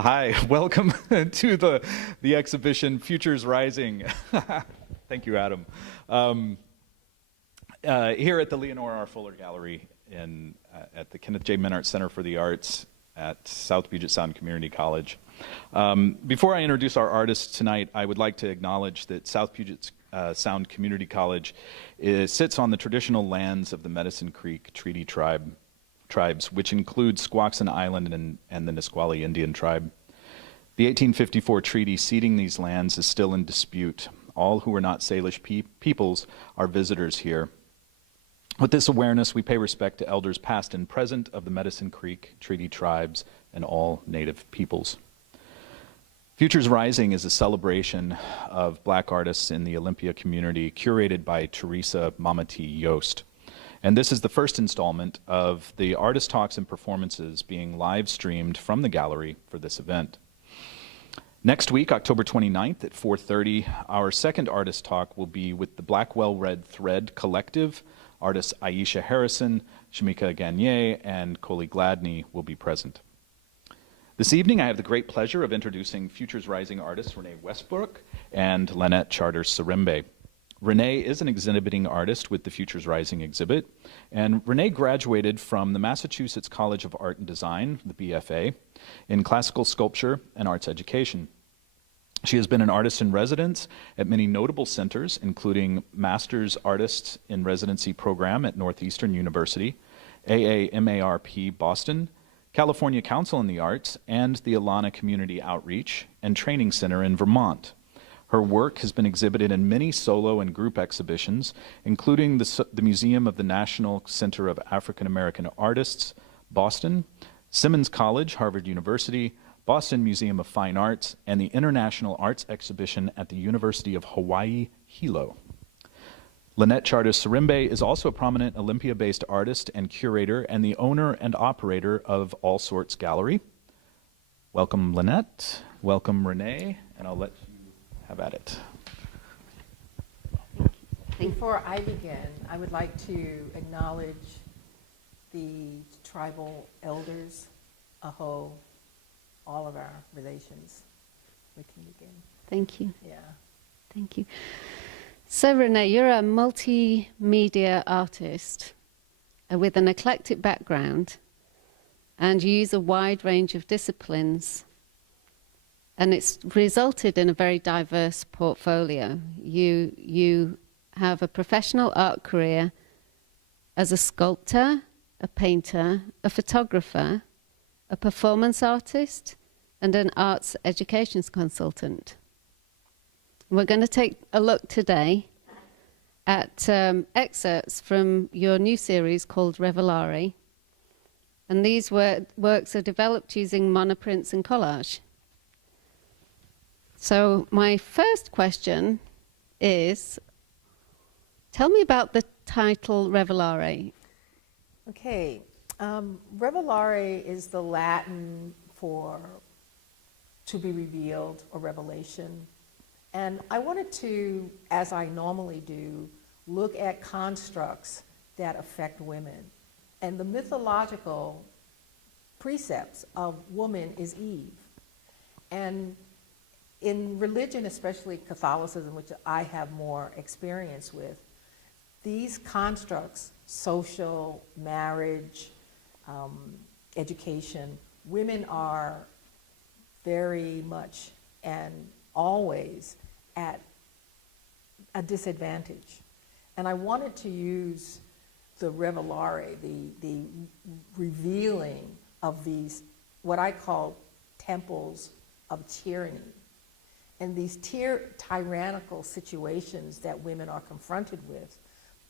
Hi, welcome to the exhibition Futures Rising. Thank you, Adam. Here at the Leonor R. Fuller Gallery at the Kenneth J. Minart Center for the Arts at South Puget Sound Community College. Before I introduce our artists tonight, I would like to acknowledge that South Puget Sound Community College sits on the traditional lands of the Medicine Creek Treaty tribes, which include Squaxin Island and the Nisqually Indian tribe. The 1854 treaty ceding these lands is still in dispute. All who are not Salish peoples are visitors here. With this awareness, we pay respect to elders past and present of the Medicine Creek Treaty tribes and all Native peoples. Futures Rising is a celebration of Black artists in the Olympia community, curated by Teresa Mamati Yost. And this is the first installment of the artist talks and performances being live streamed from the gallery for this event. Next week, October 29th at 4:30, our second artist talk will be with the Blackwell Red Thread Collective. Artists Aisha Harrison, Shamika Gagne, and Coley Gladney will be present. This evening, I have the great pleasure of introducing Futures Rising artists Rene Westbrook and Lynette Charters Serembe. Rene is an exhibiting artist with the Futures Rising exhibit, and Rene graduated from the Massachusetts College of Art and Design, the BFA, in classical sculpture and arts education. She has been an artist in residence at many notable centers, including Master's Artists in Residency program at Northeastern University, AAMARP Boston, California Council in the Arts, and the Alana Community Outreach and Training Center in Vermont. Her work has been exhibited in many solo and group exhibitions, including the Museum of the National Center of African American Artists, Boston, Simmons College, Harvard University, Boston Museum of Fine Arts, and the International Arts Exhibition at the University of Hawaii, Hilo. Lynette Charters Serembe is also a prominent Olympia-based artist and curator and the owner and operator of All Sorts Gallery. Welcome, Lynette. Welcome, Rene, and I'll let you have at it. Before I begin, I would like to acknowledge the tribal elders, Aho, all of our relations. We can begin. Thank you. Yeah. Thank you. So, Rene, you're a multimedia artist with an eclectic background, and you use a wide range of disciplines. And it's resulted in a very diverse portfolio. You have a professional art career as a sculptor, a painter, a photographer, a performance artist, and an arts education consultant. We're going to take a look today at excerpts from your new series called Revelare. And these works are developed using monoprints and collage. So my first question is, tell me about the title Revelare. Okay. Revelare is the Latin for to be revealed or revelation. And I wanted to, as I normally do, look at constructs that affect women. And the mythological precepts of woman is Eve. And in religion, especially Catholicism, which I have more experience with, these constructs, social, marriage, education, women are very much and always at a disadvantage. And I wanted to use the revelare, the revealing of these, what I call temples of tyranny. And these tyrannical situations that women are confronted with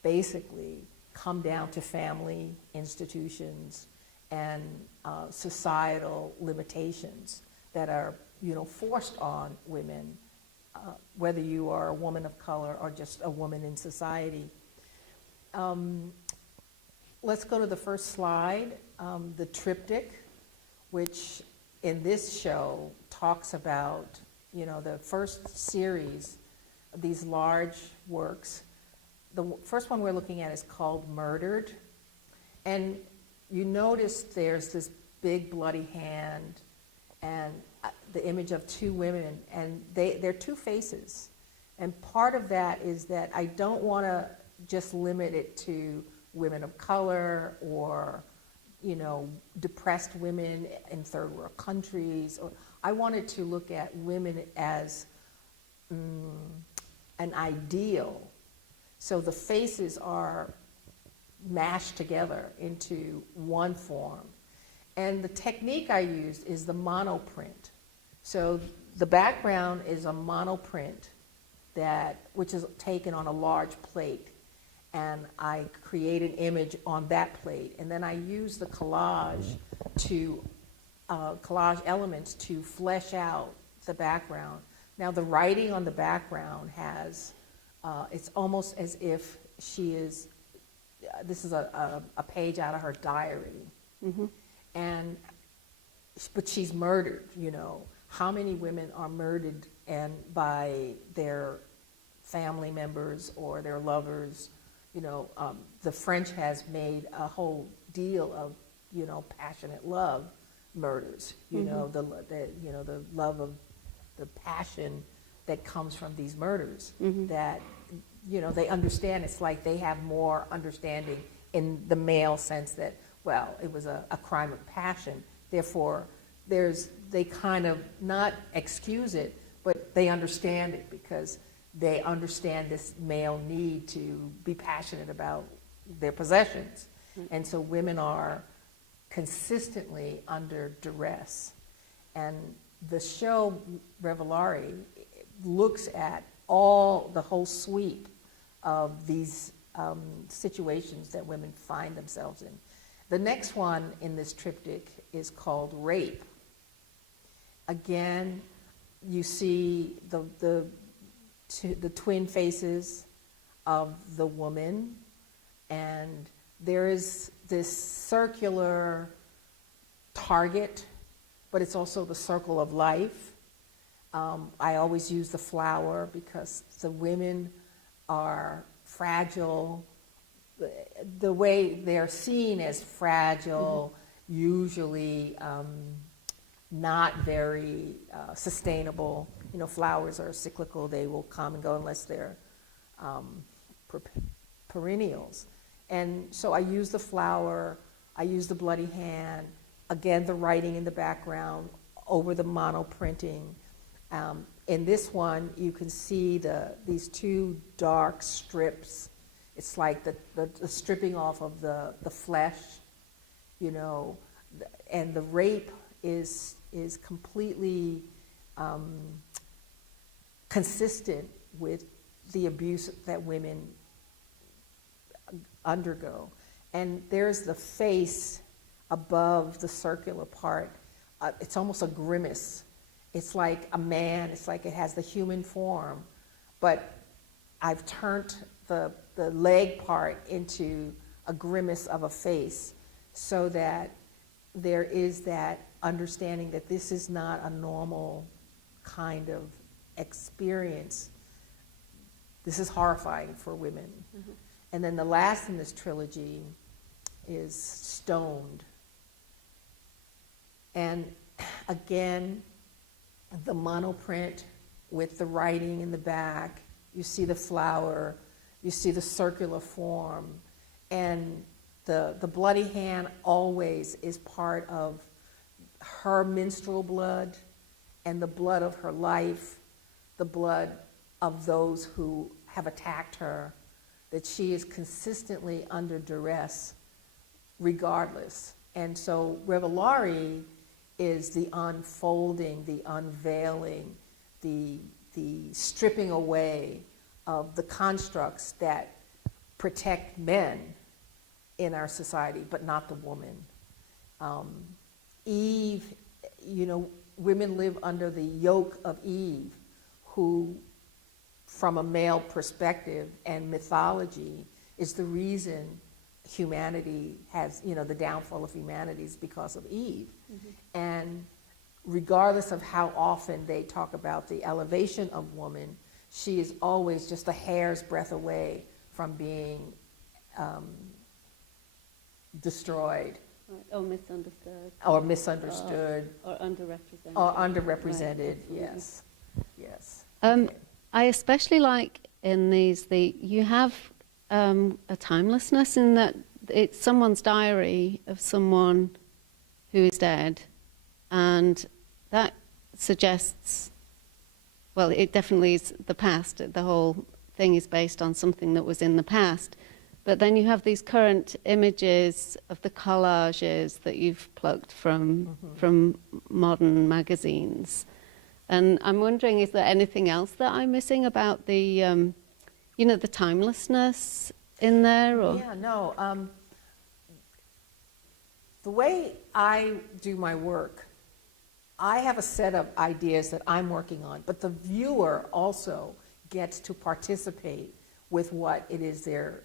basically come down to family, institutions, and societal limitations that are, forced on women, whether you are a woman of color or just a woman in society. Let's go to the first slide, the triptych, which in this show talks about, the first series of these large works. The first one we're looking at is called Murdered. And you notice there's this big bloody hand, and the image of two women, and they're two faces. And part of that is that I don't want to just limit it to women of color or, you know, depressed women in third world countries. Or I wanted to look at women as an ideal. So the faces are mashed together into one form. And the technique I used is the monoprint. So the background is a monoprint which is taken on a large plate. And I create an image on that plate. And then I use the collage elements to flesh out the background. Now the writing on the background has, it's almost as if she is, this is a page out of her diary. Mm-hmm. But she's murdered, you know. How many women are murdered by their family members or their lovers? You know, the French has made a whole deal of, you know, passionate love murders. You know, the love of the passion that comes from these murders. That, you know, they understand. It's like they have more understanding in the male sense that, well, it was a crime of passion. Therefore, they kind of not excuse it, but they understand it because they understand this male need to be passionate about their possessions. And so women are consistently under duress. And the show Revelare looks at the whole sweep of these situations that women find themselves in. The next one in this triptych is called Rape. Again, you see the twin faces of the woman, and there is this circular target, but it's also the circle of life. I always use the flower because the women are fragile. The way they're seen as fragile, usually not very sustainable. You know, flowers are cyclical. They will come and go unless they're perennials. And so I use the flower, I use the bloody hand, again, the writing in the background over the monoprinting. In this one, you can see these two dark strips. It's like the stripping off of the flesh, you know, and the rape is completely consistent with the abuse that women undergo. And there's the face above the circular part. It's almost a grimace. It's like a man. It's like it has the human form, but I've turned the leg part into a grimace of a face so that there is that understanding that this is not a normal kind of experience. This is horrifying for women. And then the last in this trilogy is Stoned. And again, the monoprint with the writing in the back, you see the flower, you see the circular form, and the bloody hand always is part of her menstrual blood and the blood of her life, the blood of those who have attacked her, that she is consistently under duress regardless. And so Revelare is the unfolding, the unveiling, the stripping away of the constructs that protect men in our society, but not the woman. Eve, you know, women live under the yoke of Eve, who, from a male perspective and mythology, is the reason humanity has, you know, the downfall of humanity is because of Eve. And regardless of how often they talk about the elevation of woman, she is always just a hair's breadth away from being destroyed Right. Or misunderstood. or misunderstood Or underrepresented. or underrepresented. Right. Yes, yes. I especially like in these, you have a timelessness in that it's someone's diary of someone who is dead, and that suggests, well, it definitely is the past. The whole thing is based on something that was in the past. But then you have these current images of the collages that you've plucked from modern magazines. And I'm wondering, is there anything else that I'm missing about the, the timelessness in there? Or? Yeah, no. The way I do my work, I have a set of ideas that I'm working on, but the viewer also gets to participate with what it is they're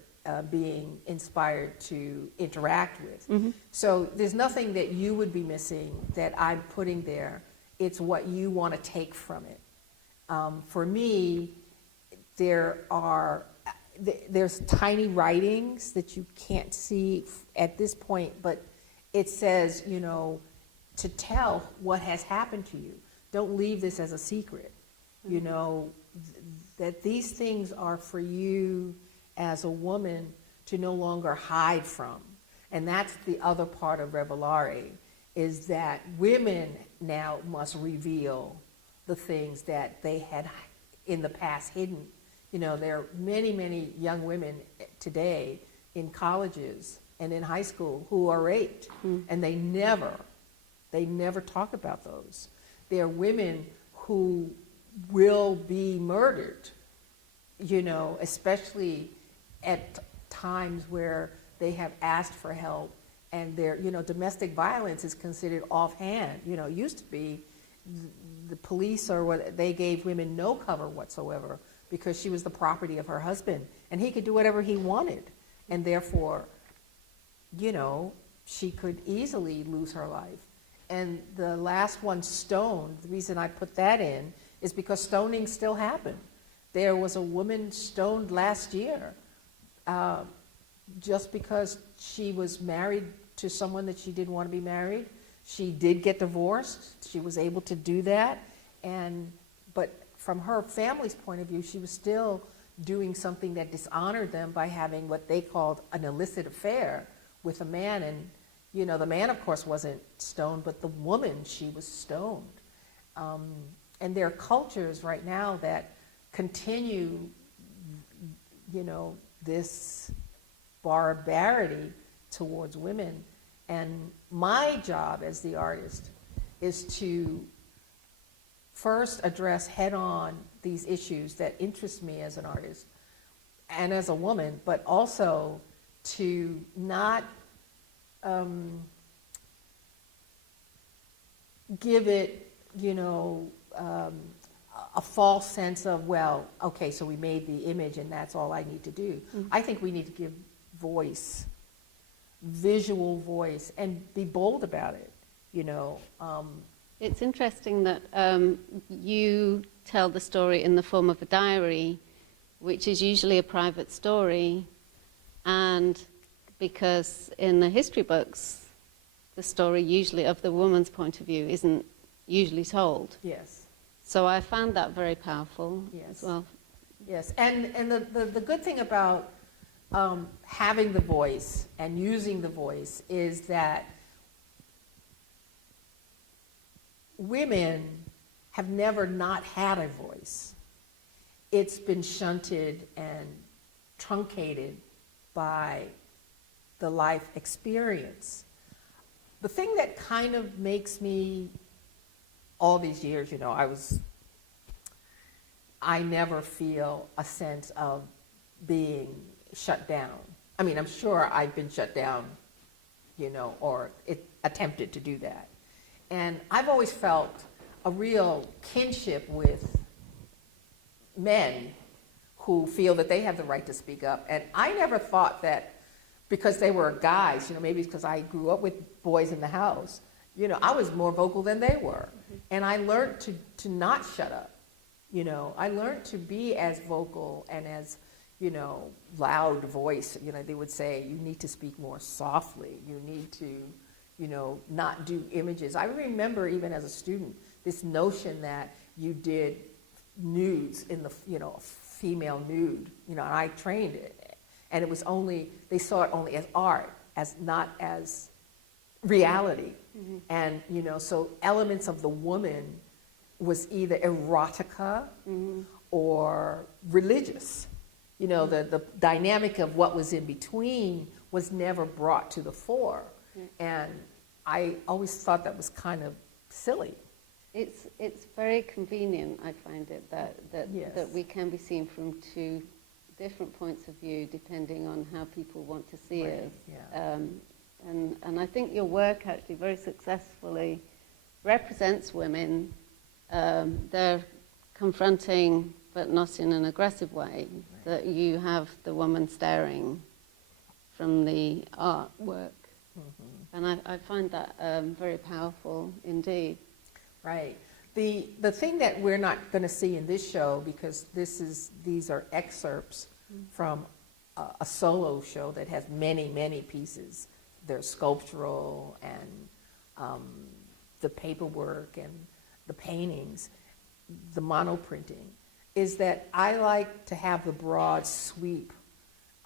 being inspired to interact with. So there's nothing that you would be missing that I'm putting there. It's what you want to take from it. For me, there's tiny writings that you can't see at this point, but it says, to tell what has happened to you. Don't leave this as a secret. That these things are for you as a woman to no longer hide from. And that's the other part of Revelare, is that women now must reveal the things that they had in the past hidden. There are many, many young women today in colleges and in high school who are raped, and they never talk about those. There are women who will be murdered, especially at times where they have asked for help, and domestic violence is considered offhand. It used to be the police they gave women no cover whatsoever because she was the property of her husband, and he could do whatever he wanted, and therefore, she could easily lose her life. And the last one, stoned, the reason I put that in is because stoning still happen. There was a woman stoned last year just because she was married to someone that she didn't want to be married. She did get divorced. She was able to do that. But from her family's point of view, she was still doing something that dishonored them by having what they called an illicit affair with a man. And, the man, of course, wasn't stoned, but the woman, she was stoned. And there are cultures right now that continue, this barbarity towards women. And my job as the artist is to first address head-on these issues that interest me as an artist and as a woman, but also to not give it, a false sense of, well, okay, so we made the image and that's all I need to do. I think we need to give voice, visual voice, and be bold about it, It's interesting that you tell the story in the form of a diary, which is usually a private story, and because in the history books, the story usually of the woman's point of view isn't usually told. Yes. So I found that very powerful as well. Yes, and the good thing about having the voice and using the voice is that women have never not had a voice. It's been shunted and truncated by the life experience. The thing that kind of makes me, all these years, I never feel a sense of being shut down. I mean, I'm sure I've been shut down, or attempted to do that. And I've always felt a real kinship with men who feel that they have the right to speak up. And I never thought that because they were guys, maybe it's because I grew up with boys in the house, I was more vocal than they were. And I learned to not shut up. I learned to be as vocal and as, loud voice. They would say, you need to speak more softly. You need to, not do images. I remember even as a student, this notion that you did nudes in the, a female nude, and I trained it. And it was only, they saw it only as art, as not as reality. Mm-hmm. And, so elements of the woman was either erotica mm-hmm. or religious. The dynamic of what was in between was never brought to the fore. Mm-hmm. And I always thought that was kind of silly. It's very convenient, I find it, that Yes. that we can be seen from two different points of view depending on how people want to see Right, us. yeah. And I think your work actually very successfully represents women. They're confronting, but not in an aggressive way, right. That you have the woman staring from the artwork. Mm-hmm. And I find that very powerful indeed. Right. The thing that we're not going to see in this show, because these are excerpts from a solo show that has many, many pieces. They're sculptural and the paperwork and the paintings, the monoprinting, is that I like to have the broad sweep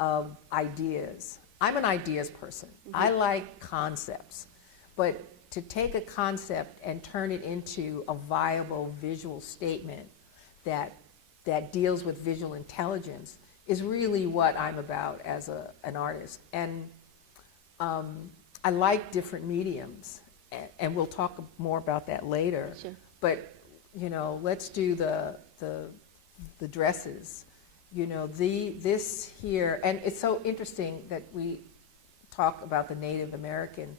of ideas. I'm an ideas person. Mm-hmm. I like concepts, but to take a concept and turn it into a viable visual statement that deals with visual intelligence is really what I'm about as an artist. And I like different mediums, and we'll talk more about that later. Sure. But let's do the dresses. This here, and it's so interesting that we talk about the Native American.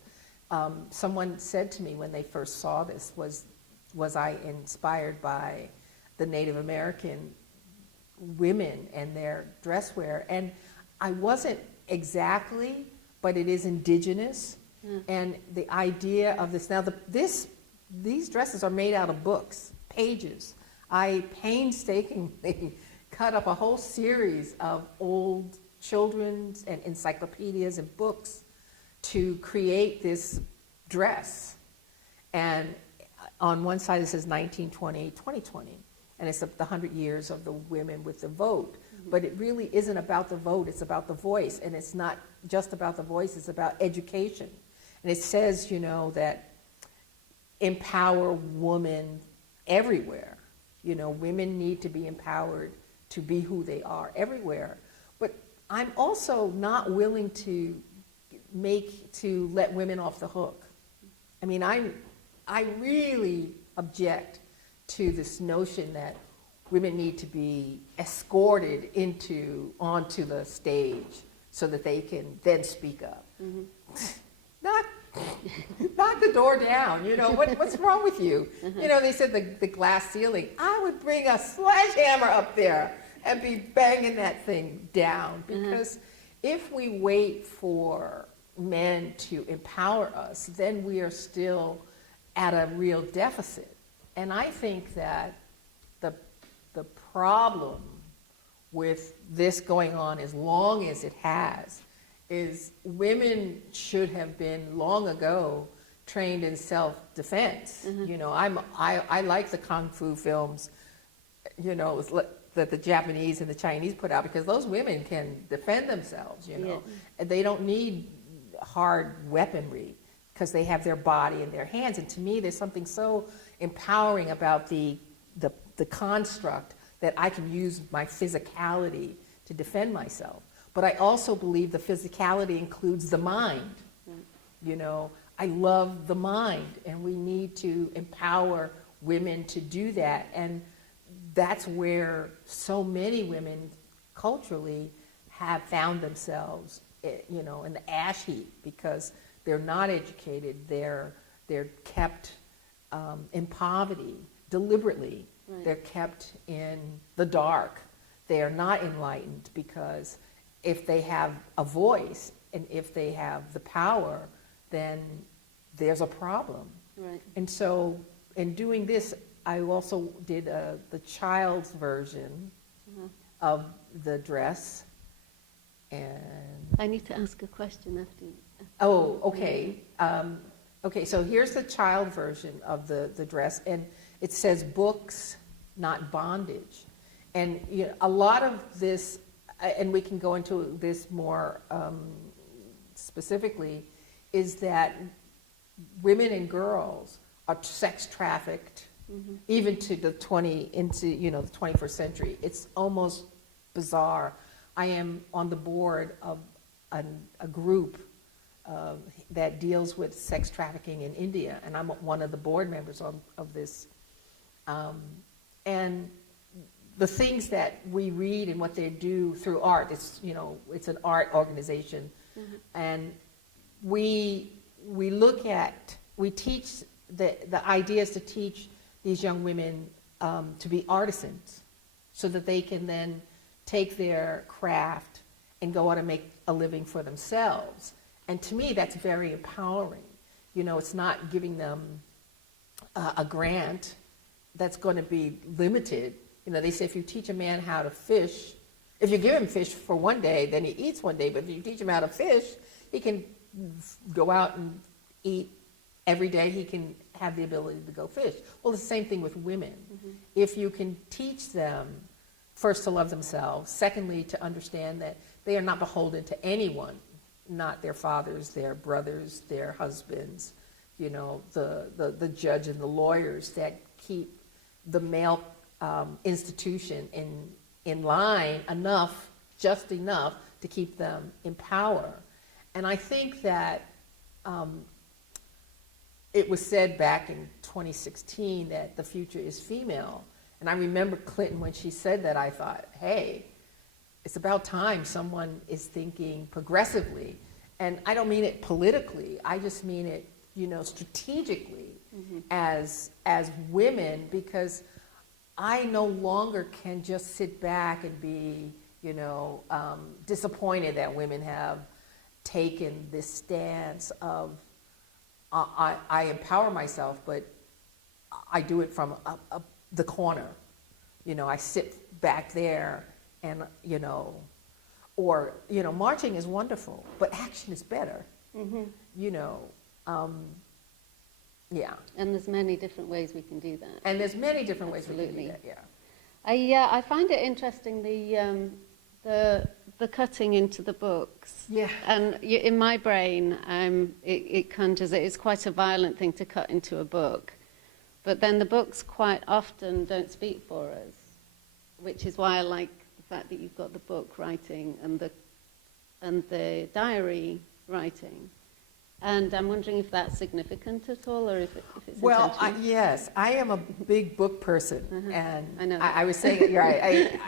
Someone said to me when they first saw this, was I inspired by the Native American women and their dress wear? And I wasn't exactly, but it is indigenous. Mm. And the idea of this, now these dresses are made out of books, pages. I painstakingly cut up a whole series of old children's and encyclopedias and books to create this dress. And on one side it says 1920, 2020, and it's the 100 years of the women with the vote. Mm-hmm. But it really isn't about the vote, it's about the voice, and it's not just about the voice, it's about education. And it says, that empower women everywhere. Women need to be empowered to be who they are everywhere. But I'm also not willing to let women off the hook. I mean, I really object to this notion that women need to be escorted onto the stage so that they can then speak up. Mm-hmm. Knock the door down. What's wrong with you? Mm-hmm. They said the glass ceiling. I would bring a sledgehammer up there and be banging that thing down, because if we wait for men to empower us, then we are still at a real deficit. And I think that the problem with this going on as long as it has is women should have been long ago trained in self-defense. Mm-hmm. I like the kung fu films, that the Japanese and the Chinese put out, because those women can defend themselves, Yeah. And they don't need hard weaponry because they have their body in their hands. And to me, there's something so empowering about the construct that I can use my physicality to defend myself. But I also believe the physicality includes the mind. Mm. I love the mind, and we need to empower women to do that. And that's where so many women culturally have found themselves, in the ash heap, because they're not educated. They're kept in poverty deliberately. Right. They're kept in the dark. They are not enlightened, because if they have a voice and if they have the power, then there's a problem. Right. And so in doing this, I also did the child's version of the dress. And I need to ask a question after you. Oh, okay. Okay, so here's the child version of the dress, and it says books, not bondage. And you know, a lot of this, and we can go into this more specifically, is that women and girls are sex trafficked, even to the 21st century. It's almost bizarre. I am on the board of a group that deals with sex trafficking in India, and I'm one of the board members of this. And the things that we read and what they do through art, it's an art organization, and we teach the idea is to teach these young women to be artisans, so that they can then take their craft and go out and make a living for themselves. And to me, that's very empowering. You know, it's not giving them a grant that's going to be limited. You know, they say if you teach a man how to fish, if you give him fish for one day, then he eats one day. But if you teach him how to fish, he can go out and eat every day. He can have the ability to go fish. Well, the same thing with women. If you can teach them, first, to love themselves, secondly, to understand that they are not beholden to anyone, not their fathers, their brothers, their husbands, you know, the judge and the lawyers that keep the male institution in line just enough to keep them in power. And I think that it was said back in 2016 that the future is female. And I remember Clinton, when she said that, I thought, hey, it's about time someone is thinking progressively. And I don't mean it politically, I just mean it, you know, strategically as women, because I no longer can just sit back and be, you know, disappointed that women have taken this stance of, I empower myself, but I do it from the corner. You know, I sit back there and, you know, or, you know, marching is wonderful, but action is better. You know, yeah. And there's many different ways we can do that. And there's many different ways we can do that, yeah. I find it interesting, the cutting into the books. Yeah. And in my brain, it conjures it. It's quite a violent thing to cut into a book. But then the books quite often don't speak for us, which is why I like the fact that you've got the book writing and the diary writing. And I'm wondering if that's significant at all, or if it's Well, intentional. yes, I am a big book person, and I know I was saying, you're right,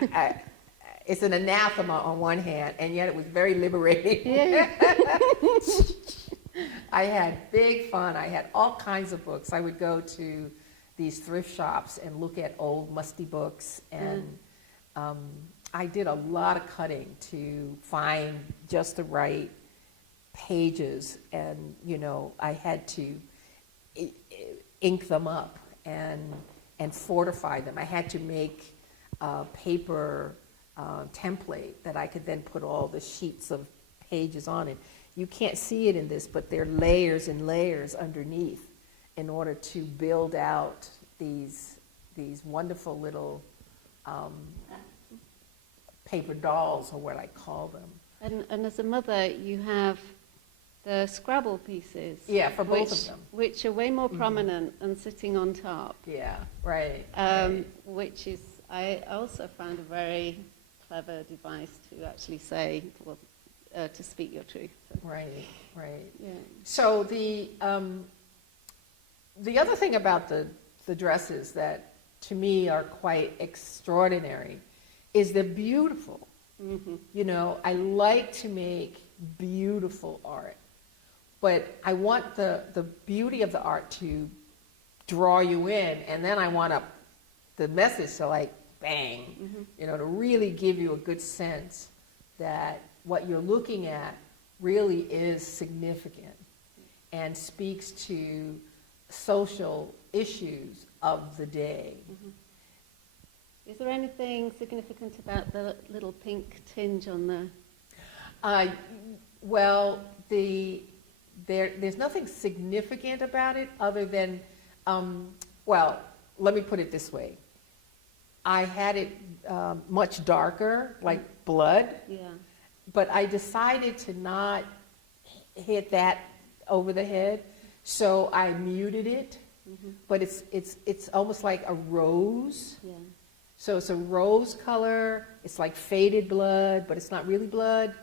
it's an anathema on one hand, and yet it was very liberating. Yeah. I had big fun. I had all kinds of books. I would go to these thrift shops and look at old musty books, and I did a lot of cutting to find just the right pages, and you know, I had to ink them up and fortify them. I had to make a paper template that I could then put all the sheets of pages on it. You can't see it in this, but there are layers and layers underneath in order to build out these wonderful little paper dolls, or what I call them. And as a mother, you have the Scrabble pieces. Yeah, for both of them. Which are way more prominent and sitting on top. Yeah, right. Which is, I also found a very clever device to actually say, well, to speak your truth. So, right, right. yeah. So the other thing about the dresses that to me are quite extraordinary is they're beautiful. You know, I like to make beautiful art, but I want the beauty of the art to draw you in, and then I want the message to like bang, you know, to really give you a good sense that what you're looking at really is significant and speaks to social issues of the day. Is there anything significant about the little pink tinge on the... Well, the there's nothing significant about it other than, well, let me put it this way. I had it much darker, like blood, Yeah. but I decided to not hit that over the head, so I muted it. But it's almost like a rose. Yeah. So it's a rose color. It's like faded blood, but it's not really blood.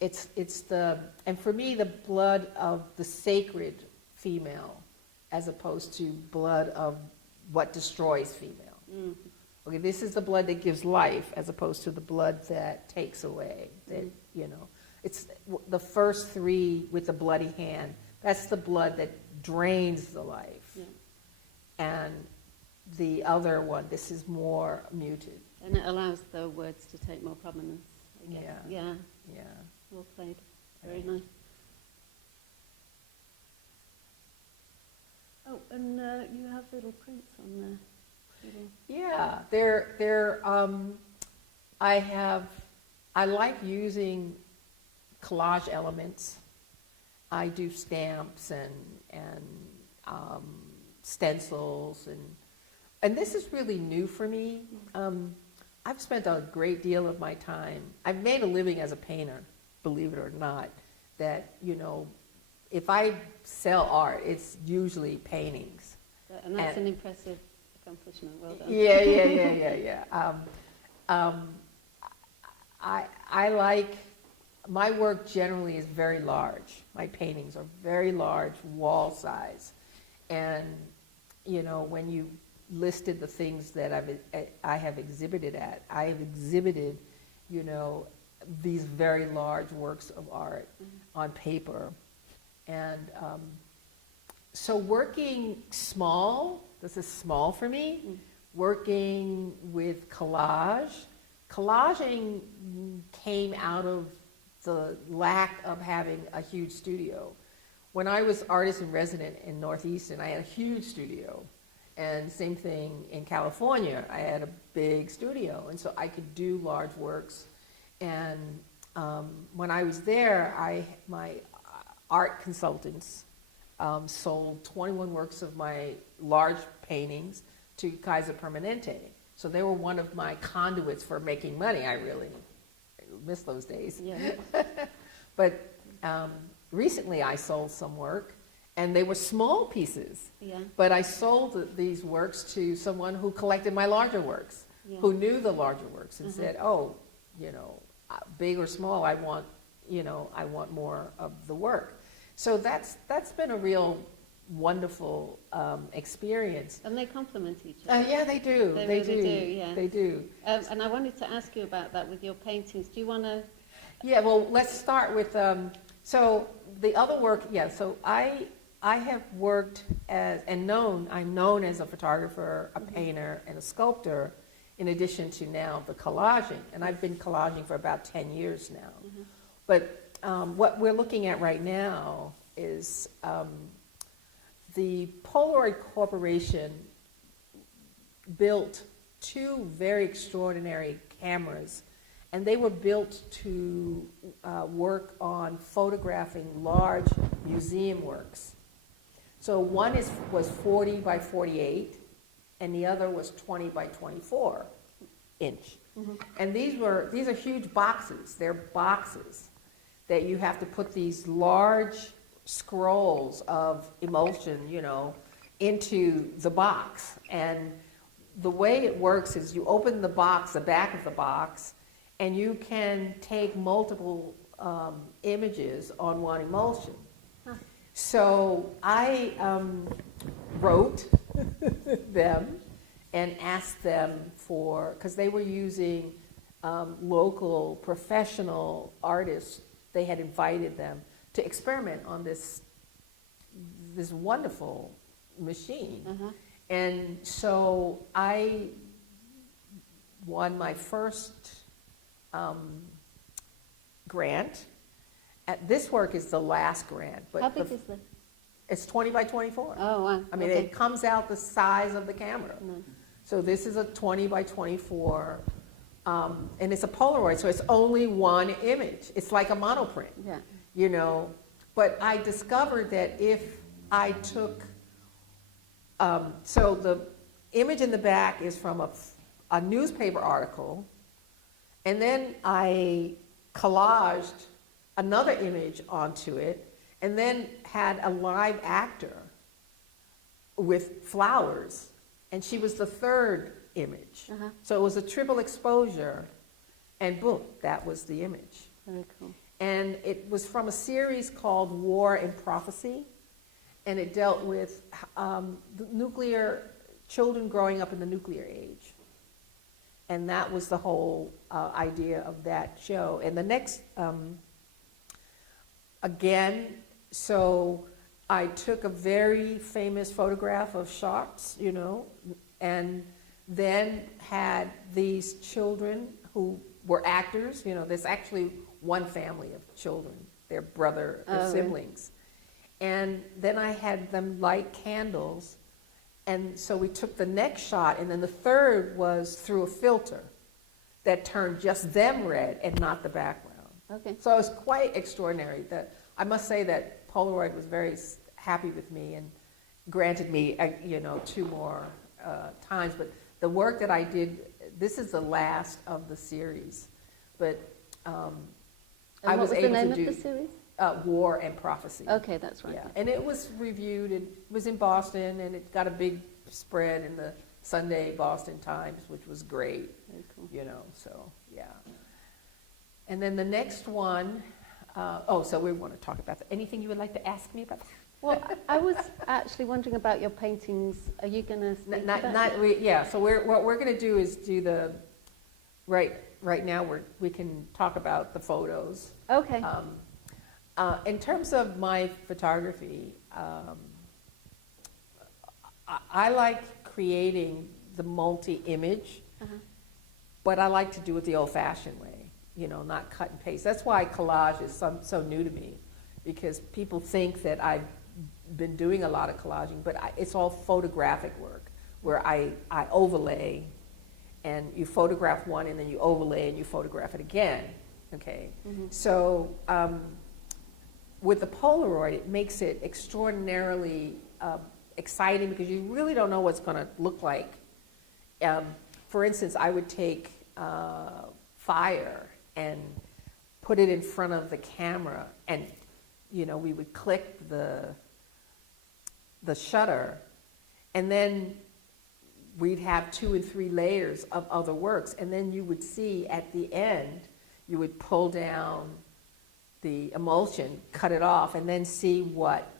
It's the, and for me, the blood of the sacred female, as opposed to blood of what destroys female. Okay, this is the blood that gives life, as opposed to the blood that takes away. That, you know, it's the first three with the bloody hand. That's the blood that drains the life. Yeah. And the other one, this is more muted. And it allows the words to take more prominence, I guess. Yeah. Yeah. Well played. Very nice. Oh, and you have little prints on there. Yeah, I like using collage elements. I do stamps and stencils, and this is really new for me. I've spent a great deal of my time, I've made a living as a painter, believe it or not, that, you know, if I sell art, it's usually paintings. And that's an impressive accomplishment. Well done. Yeah. I like, my work generally is very large. My paintings are very large, wall size. And, you know, when you listed the things that I have exhibited at, I have exhibited, you know, these very large works of art on paper. And so working small, this is small for me, working with collaging came out of the lack of having a huge studio. When I was artist in resident in Northeastern, I had a huge studio. And same thing in California, I had a big studio. And so I could do large works. And when I was there, my art consultants sold 21 works of my large paintings to Kaiser Permanente. So they were one of my conduits for making money. I really miss those days. Yeah. But recently I sold some work, and they were small pieces. Yeah. But I sold these works to someone who collected my larger works, who knew the larger works, and said, oh, you know, big or small, I want more of the work. So that's been a real wonderful experience. And they complement each other. Yeah, they do. They really really do, yeah. They do. And I wanted to ask you about that with your paintings. Do you want to? Yeah, well, let's start with, so the other work, so I have worked as, I'm known as a photographer, a painter, and a sculptor, in addition to now the collaging. And I've been collaging for about 10 years now. But what we're looking at right now is the Polaroid Corporation built two very extraordinary cameras, and they were built to work on photographing large museum works. So one was 40 by 48, and the other was 20 by 24 inch. And these are huge boxes. They're boxes that you have to put these large scrolls of emulsion, you know, into the box. And the way it works is you open the box, the back of the box, and you can take multiple images on one emulsion. So I wrote them and asked them for, because they were using local professional artists. They had invited them to experiment on this wonderful machine. And so I won my first grant. This work is the last grant. But How big is this? It's 20 by 24. Oh, wow. I mean, it comes out the size of the camera. So this is a 20 by 24, and it's a Polaroid, so it's only one image. It's like a monoprint. Yeah. You know, But I discovered that if I took, so the image in the back is from a newspaper article, and then I collaged another image onto it, and then had a live actor with flowers, and she was the third image. So it was a triple exposure, and boom, that was the image. Very cool. And it was from a series called War and Prophecy, and it dealt with the nuclear, children growing up in the nuclear age. And that was the whole idea of that show. And the next, again, so I took a very famous photograph of sharks, you know, and then had these children who were actors. You know, there's actually one family of children, their brother, their siblings. And then I had them light candles. And so we took the next shot, and then the third was through a filter that turned just them red and not the background. Okay. So it was quite extraordinary. That I must say that Polaroid was very happy with me and granted me, you know, 2 more times. But the work that I did, this is the last of the series. But I was able to do. What was the name of the series? War and Prophecy. Okay, that's right. Yeah, and it was reviewed. It was in Boston, and it got a big spread in the Sunday Boston Times, which was great. Very cool. You know, so yeah. And then the next one, so we want to talk about that. Anything you would like to ask me about that? Well, I was actually wondering about your paintings. Are you going to speak about that? Yeah, so what we're going to do is do the, right now we can talk about the photos. Okay. In terms of my photography, I like creating the multi-image, but I like to do it the old-fashioned way, you know, not cut and paste. That's why collage is so new to me, because people think that I've been doing a lot of collaging, but it's all photographic work, where I overlay, and you photograph one, and then you overlay, and you photograph it again, okay? So with the Polaroid, it makes it extraordinarily exciting, because you really don't know what's going to look like. For instance, I would take fire and put it in front of the camera, and you know, we would click the shutter, and then we'd have 2 and 3 layers of other works, and then you would see at the end, you would pull down the emulsion, cut it off, and then see what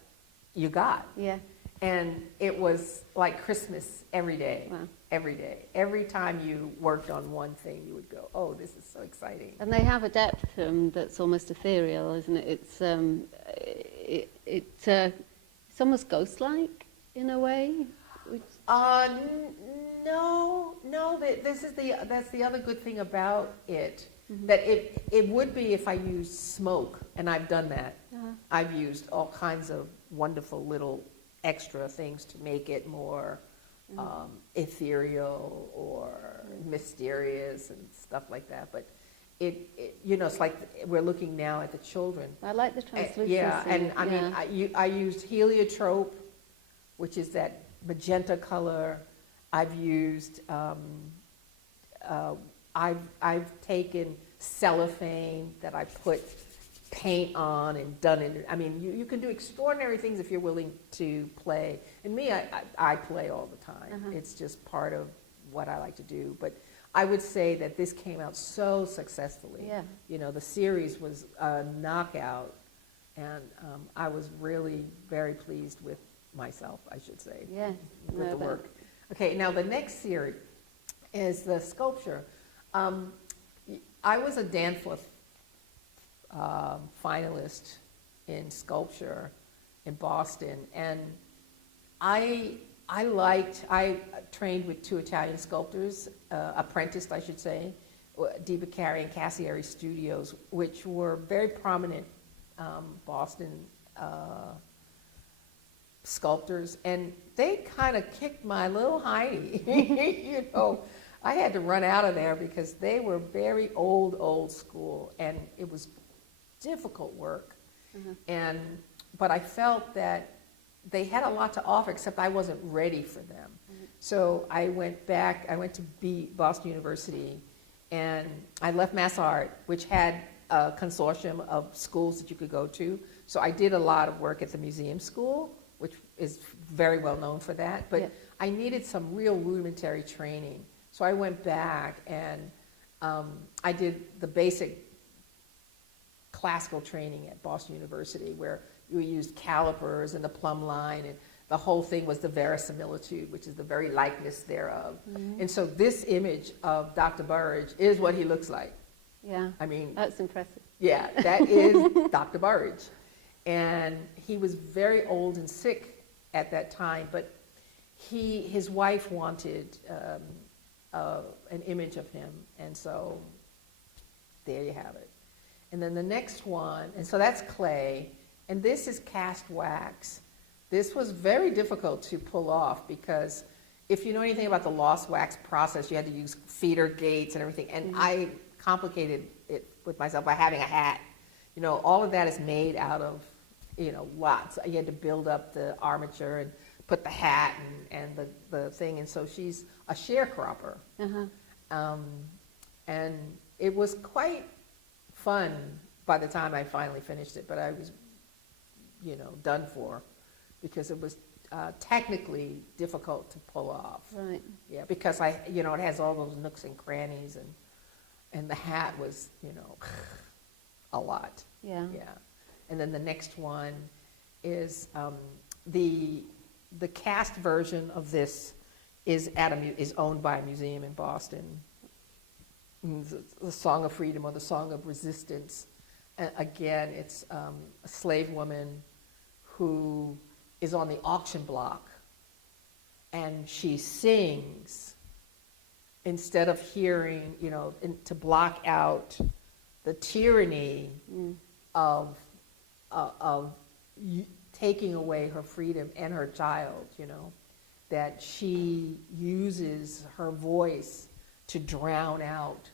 you got. Yeah. And it was like Christmas every day. Wow. Every day. Every time you worked on one thing, you would go, oh, this is so exciting. And they have a depth to them that's almost ethereal, isn't it? It's almost ghost-like in a way. No. That's the other good thing about it. That it would be if I used smoke, and I've done that. I've used all kinds of wonderful little extra things to make it more ethereal or mysterious and stuff like that. But it you know, it's like we're looking now at the children. I like the translucency. Yeah, and I mean, I used heliotrope, which is that magenta color. I've used I've taken cellophane that I put paint on and done it. I mean, you can do extraordinary things if you're willing to play. And me, I play all the time. It's just part of what I like to do. But I would say that this came out so successfully. Yeah. You know, the series was a knockout, and I was really very pleased with myself, I should say, with the work. Okay, now the next series is the sculpture. I was a Danforth finalist in sculpture in Boston, and I trained with 2 Italian sculptors, apprenticed, I should say, Di Beccari and Cassieri Studios, which were very prominent Boston sculptors, and they kind of kicked my little hiney. You know, I had to run out of there because they were very old school, and it was difficult work. And but I felt that they had a lot to offer, except I wasn't ready for them. So I went back, I went to Boston University, and I left Mass Art, which had a consortium of schools that you could go to. So I did a lot of work at the museum school, which is very well known for that, but Yeah. I needed some real rudimentary training. So I went back and I did the basic classical training at Boston University, where you used calipers and the plumb line, and the whole thing was the verisimilitude, which is the very likeness thereof. Mm-hmm. And so this image of Dr. Burridge is what he looks like. Yeah, I mean, that's impressive. yeah, that is Dr. Burridge. And he was very old and sick at that time, but his wife wanted an image of him, and so there you have it. And then the next one, and so that's clay, and this is cast wax. This was very difficult to pull off because if you know anything about the lost wax process, you had to use feeder gates and everything, and I complicated it with myself by having a hat. You know, all of that is made out of, you know, lots. You had to build up the armature and put the hat and the thing, and so she's a sharecropper. Uh-huh. And it was quite fun by the time I finally finished it, but I was, you know, done for because it was technically difficult to pull off. Right. Yeah, because you know, it has all those nooks and crannies, and the hat was, you know, a lot. Yeah. Yeah. And then the next one is the cast version of this is owned by a museum in Boston. The Song of Freedom or the Song of Resistance. Again, it's a slave woman who is on the auction block, and she sings instead of hearing, you know, to block out the tyranny of taking away her freedom and her child, you know, that she uses her voice to drown out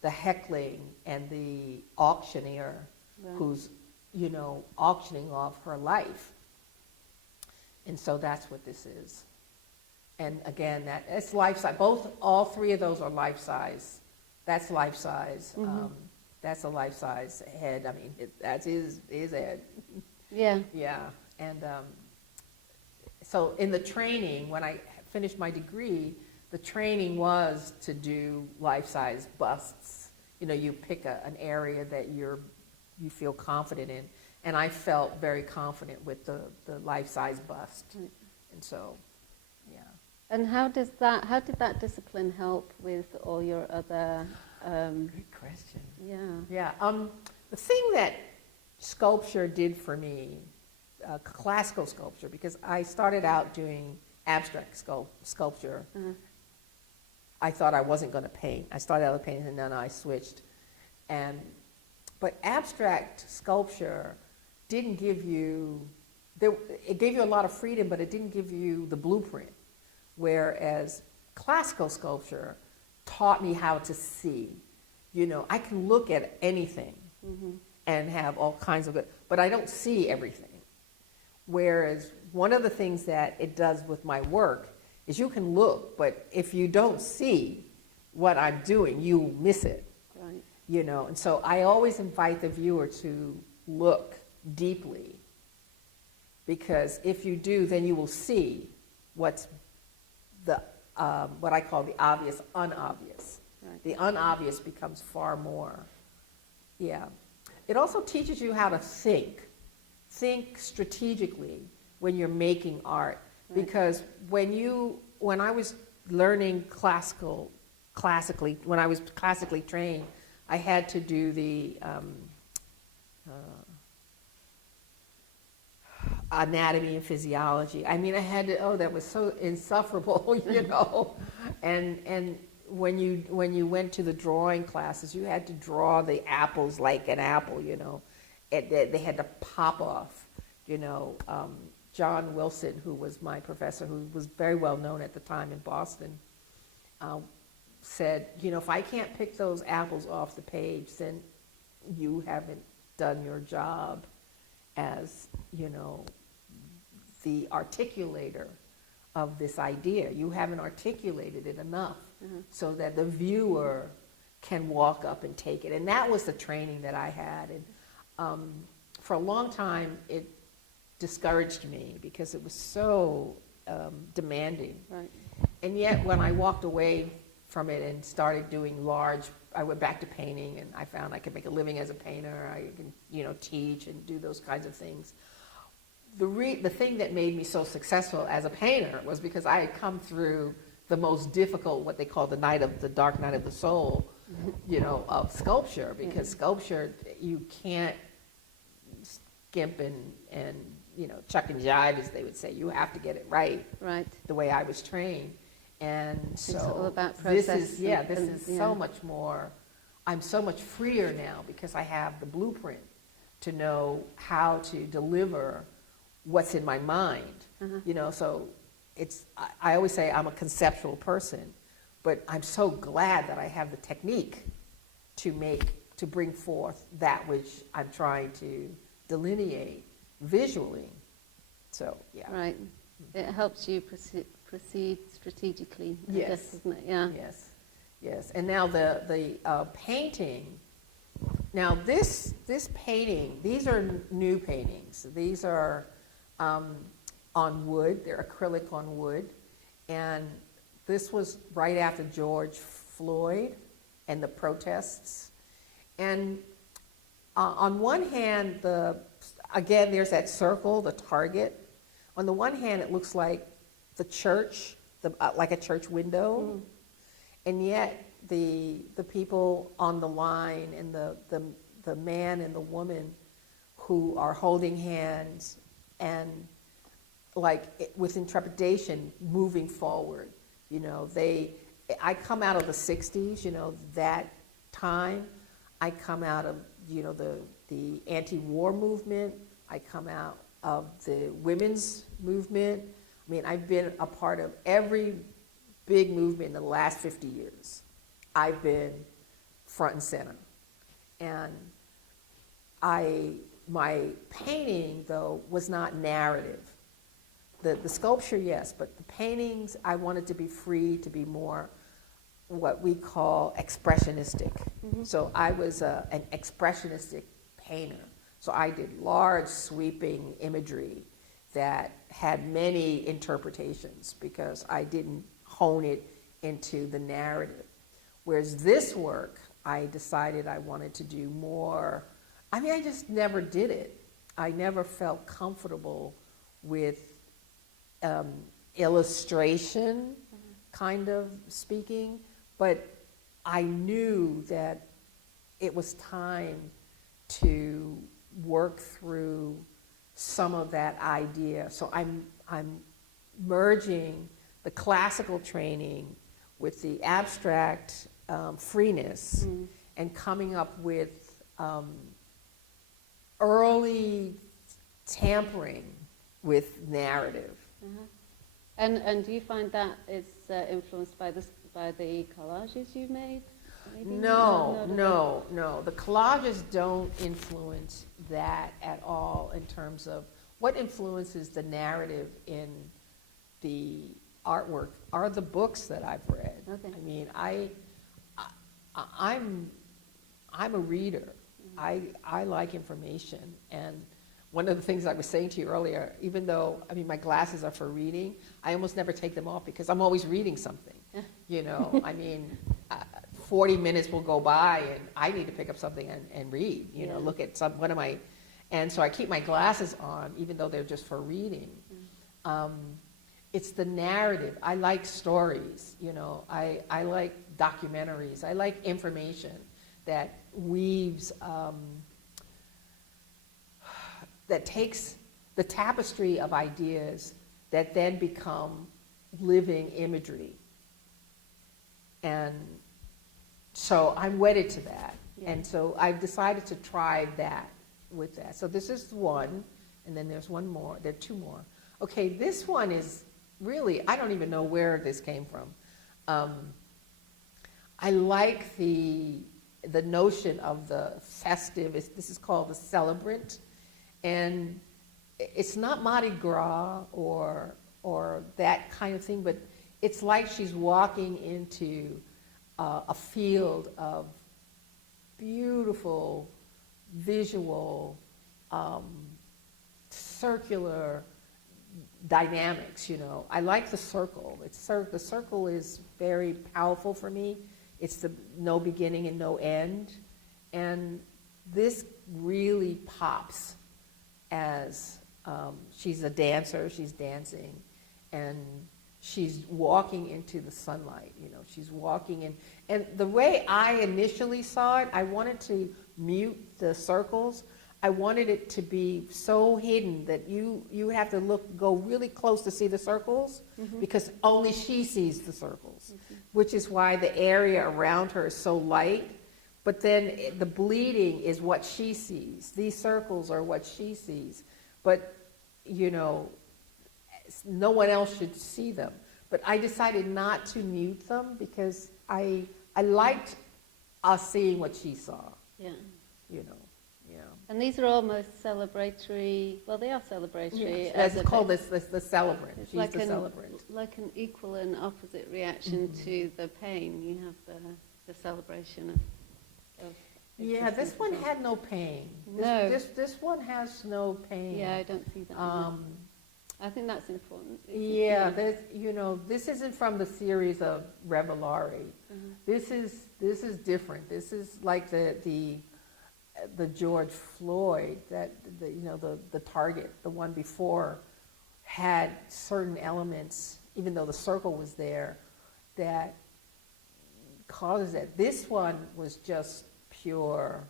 the heckling and the auctioneer who's, you know, auctioning off her life. And so that's what this is. And again, it's life size. All three of those are life size. That's life size. Mm-hmm. That's a life size head. I mean, that's his head. Yeah. Yeah. And so in the training, when I finished my degree, the training was to do life-size busts. You know, you pick an area that you feel confident in, and I felt very confident with the life-size bust. Right. And so, yeah. And how did that discipline help with all your other? Good question. Yeah. Yeah. The thing that sculpture did for me, classical sculpture, because I started out doing abstract sculpture. Uh-huh. I thought I wasn't going to paint. I started out with painting, and then I switched. But abstract sculpture didn't give you, it gave you a lot of freedom, but it didn't give you the blueprint. Whereas classical sculpture taught me how to see. You know, I can look at anything and have all kinds of good, but I don't see everything. Whereas one of the things that it does with my work is you can look, but if you don't see what I'm doing, you miss it. Right. You know, and so I always invite the viewer to look deeply, because if you do, then you will see what's what I call the obvious unobvious. Right. The unobvious becomes far more. Yeah. It also teaches you how to think strategically when you're making art. Right. Because when I was learning classically, when I was classically trained, I had to do the anatomy and physiology. I mean, I had to, that was so insufferable, you know. And when you went to the drawing classes, you had to draw the apples like an apple, you know. They had to pop off, you know. John Wilson, who was my professor, who was very well known at the time in Boston, said, you know, if I can't pick those apples off the page, then you haven't done your job. as, you know, the articulator of this idea. You haven't articulated it enough so that the viewer can walk up and take it. And that was the training that I had. And for a long time, it discouraged me because it was so demanding. Right. And yet, when I walked away from it and started doing I went back to painting, and I found I could make a living as a painter. I can, you know, teach and do those kinds of things. The thing that made me so successful as a painter was because I had come through the most difficult, what they call the dark night of the soul, you know, of sculpture. Because sculpture, you can't skimp and you know, chuck and jive, as they would say. You have to get it right. Right. The way I was trained. And so it's all about this process. is so much more, I'm so much freer now because I have the blueprint to know how to deliver what's in my mind. You know, so I always say I'm a conceptual person, but I'm so glad that I have the technique to bring forth that which I'm trying to delineate visually. So, yeah. Right. It helps you proceed strategically, I Yes. guess, doesn't it? Yeah. Yes, yes. And now the painting. Now this painting, these are new paintings. These are on wood. They're acrylic on wood, and this was right after George Floyd and the protests. And on one hand, again, there's that circle, the target. On the one hand, it looks like the church, like a church window, and yet the people on the line and the man and the woman who are holding hands and like with intrepidation moving forward. You know, I come out of the 60s, you know, that time. I come out of, you know, the anti-war movement. I come out of the women's movement. I mean, I've been a part of every big movement in the last 50 years. I've been front and center. And my painting, though, was not narrative. The sculpture, yes, but the paintings, I wanted to be free, to be more what we call expressionistic. So I was an expressionistic painter. So I did large sweeping imagery that had many interpretations because I didn't hone it into the narrative. Whereas this work, I decided I wanted to do more. I mean, I just never did it. I never felt comfortable with illustration, kind of speaking, but I knew that it was time to work through some of that idea. So I'm merging the classical training with the abstract freeness and coming up with early tampering with narrative. And do you find that it's influenced by the collages you've made? Maybe? No. The collages don't influence that at all in terms of what influences the narrative in the artwork are the books that I've read. Okay. I mean, I'm a reader. I like information, and one of the things I was saying to you earlier, even though, I mean, my glasses are for reading, I almost never take them off because I'm always reading something. You know, I mean, 40 minutes will go by and I need to pick up something and read, you know, look at and so I keep my glasses on even though they're just for reading. It's the narrative. I like stories, you know, I like documentaries. I like information that weaves, that takes the tapestry of ideas that then become living imagery. And so I'm wedded to that. Yeah. And so I've decided to try that with that. So this is one, and then there's one more. There are two more. Okay, this one is really, I don't even know where this came from. I like the notion of the festive. This is called the celebrant. And it's not Mardi Gras or that kind of thing, but it's like she's walking into a field of beautiful visual circular dynamics, you know. I like the circle. The circle is very powerful for me. It's the no beginning and no end. And this really pops as she's a dancer, she's dancing, and she's walking into the sunlight, you know, she's walking in. And the way I initially saw it, I wanted to mute the circles. I wanted it to be so hidden that you have to go really close to see the circles, because only she sees the circles, which is why the area around her is so light. But then the bleeding is what she sees. These circles are what she sees. But, you know, no one else should see them. But I decided not to mute them because I liked us seeing what she saw. Yeah. You know, yeah. And these are almost celebratory. Well, they are celebratory. Yes, that's called the celebrant. It's She's like the celebrant. like an equal and opposite reaction to the pain. You have the celebration of Yeah, this one had no pain. No. This one has no pain. Yeah, I don't see that. I think that's important. Yeah, you know, this isn't from the series of Revelari. This is different. This is like the George Floyd, that the target, the one before, had certain elements, even though the circle was there, that causes it. This one was just pure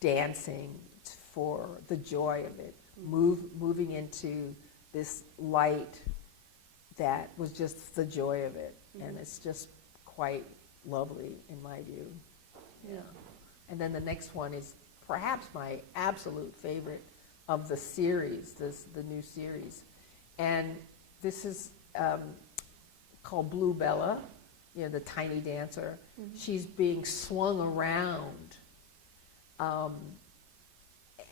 dancing for the joy of it, moving into this light that was just the joy of it. And it's just quite lovely in my view. Yeah. And then the next one is perhaps my absolute favorite of the series, the new series. And this is called Blue Bella, you know, the tiny dancer. She's being swung around,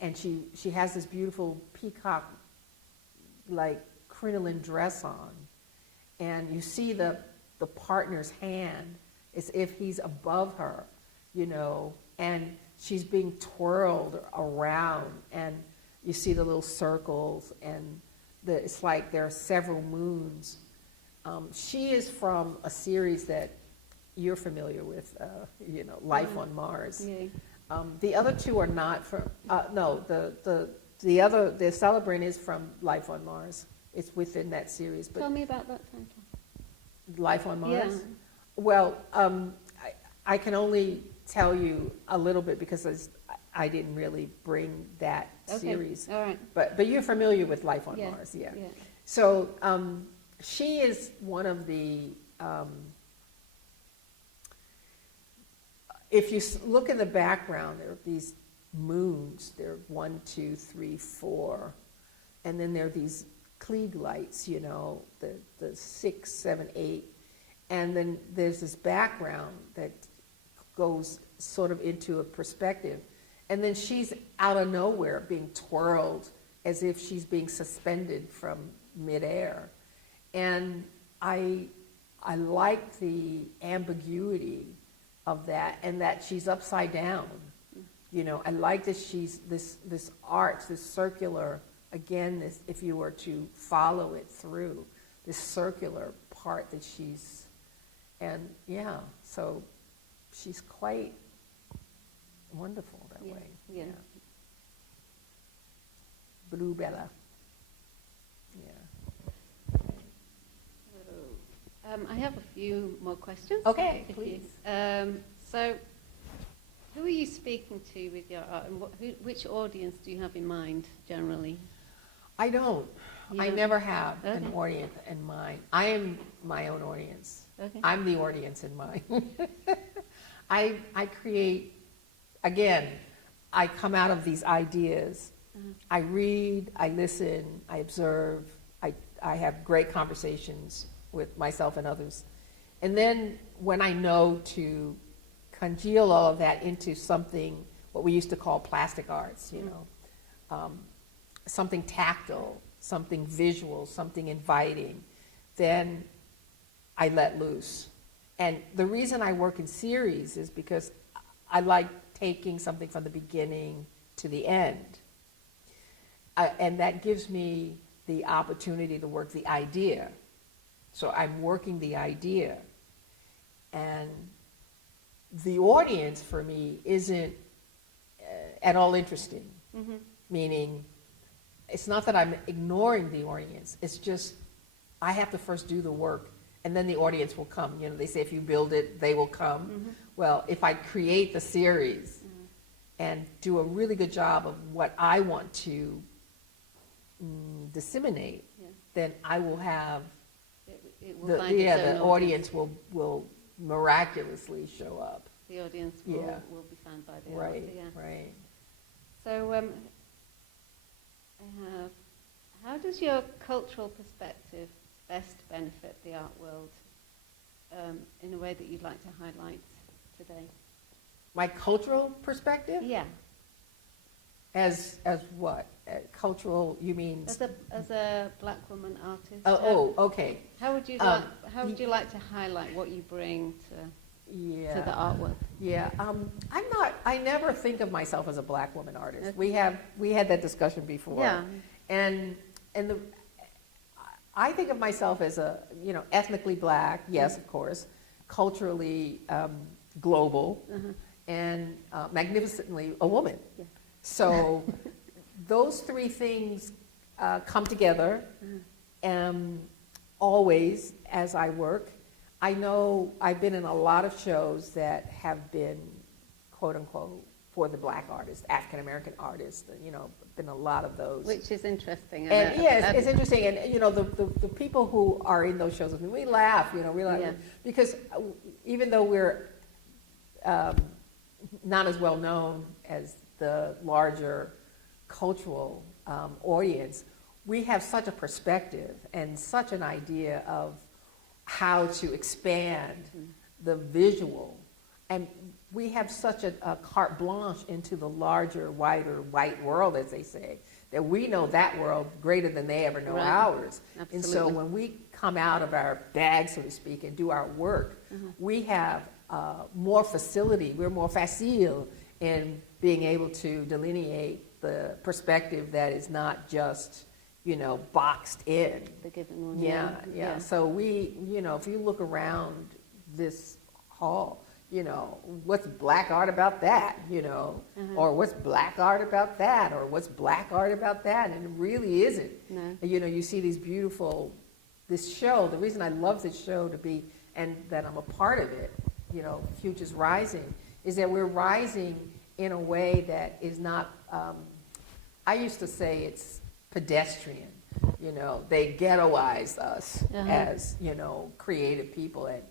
and she has this beautiful peacock like crinoline dress on, and you see the partner's hand as if he's above her, you know, and she's being twirled around, and you see the little circles, and it's like there are several moons. She is from a series that you're familiar with, you know, Life on Mars. Yeah. The other two are not from. No, the celebrant is from Life on Mars. It's within that series. But Tell me about that title. Life on Mars. Yeah. Well, I can only tell you a little bit because I didn't really bring that series. All right. But you're familiar with Life on Mars, yeah. So she is one of the. If you look in the background, there are these moons. There are 1, 2, 3, 4, and then there are these Klieg lights. You know, the 6, 7, 8, and then there's this background that goes sort of into a perspective, and then she's out of nowhere being twirled as if she's being suspended from midair, and I like the ambiguity of that, and that she's upside down. You know, I like that she's this arch, this circular, again, this, if you were to follow it through, this circular part that she's, and yeah, so she's quite wonderful that way. Yeah. Blue Bella. Yeah. I have a few more questions. Okay, if please. So, who are you speaking to with your art, and which audience do you have in mind generally? I don't. You I don't? never have an Okay. audience in mind. I am my own audience. Okay. I'm the audience in mind. I create, again, I come out of these ideas. I read, I listen, I observe, I have great conversations with myself and others. And then when I know to congeal all of that into something, what we used to call plastic arts, you know, something tactile, something visual, something inviting, then I let loose. And the reason I work in series is because I like taking something from the beginning to the end. And that gives me the opportunity to work the idea. So I'm working the idea. And the audience for me isn't at all interesting. Mm-hmm. Meaning, it's not that I'm ignoring the audience, it's just I have to first do the work and then the audience will come. You know, they say if you build it, they will come. Mm-hmm. Well, if I create the series and do a really good job of what I want to disseminate, then I will have It will find its the own audience will miraculously show up. The audience will be found by the Right, author, yeah. right. So, I have, how does your cultural perspective best benefit the art world in a way that you'd like to highlight today? My cultural perspective? Yeah, As what? Cultural, you mean? as a black woman artist. Okay. How would you like to highlight what you bring to the art world? Yeah, I never think of myself as a black woman artist. We had that discussion before. Yeah. And I think of myself as a, ethnically black, yes, of course, culturally global, and magnificently a woman. Yeah. So those three things come together always as I work. I know I've been in a lot of shows that have been, quote unquote, for the black artist, African American artist, been a lot of those. Which is interesting. And yes, it's interesting. And, the people who are in those shows with me, we laugh, because even though we're not as well known as the larger cultural audience, we have such a perspective and such an idea of how to expand the visual. And we have such a carte blanche into the larger, wider, white world, as they say, that we know that world greater than they ever know ours. Absolutely. And so when we come out of our bag, so to speak, and do our work, we have more facility, we're more facile in being able to delineate the perspective that is not just, boxed in. The given one. Yeah. So we, if you look around this hall, what's black art about that, or what's black art about that, or what's black art about that, and it really isn't. No. You see this show, the reason I love this show and that I'm a part of it, Futures Rising, is that we're rising in a way that is not, I used to say it's pedestrian. They ghettoized us as, creative people. And,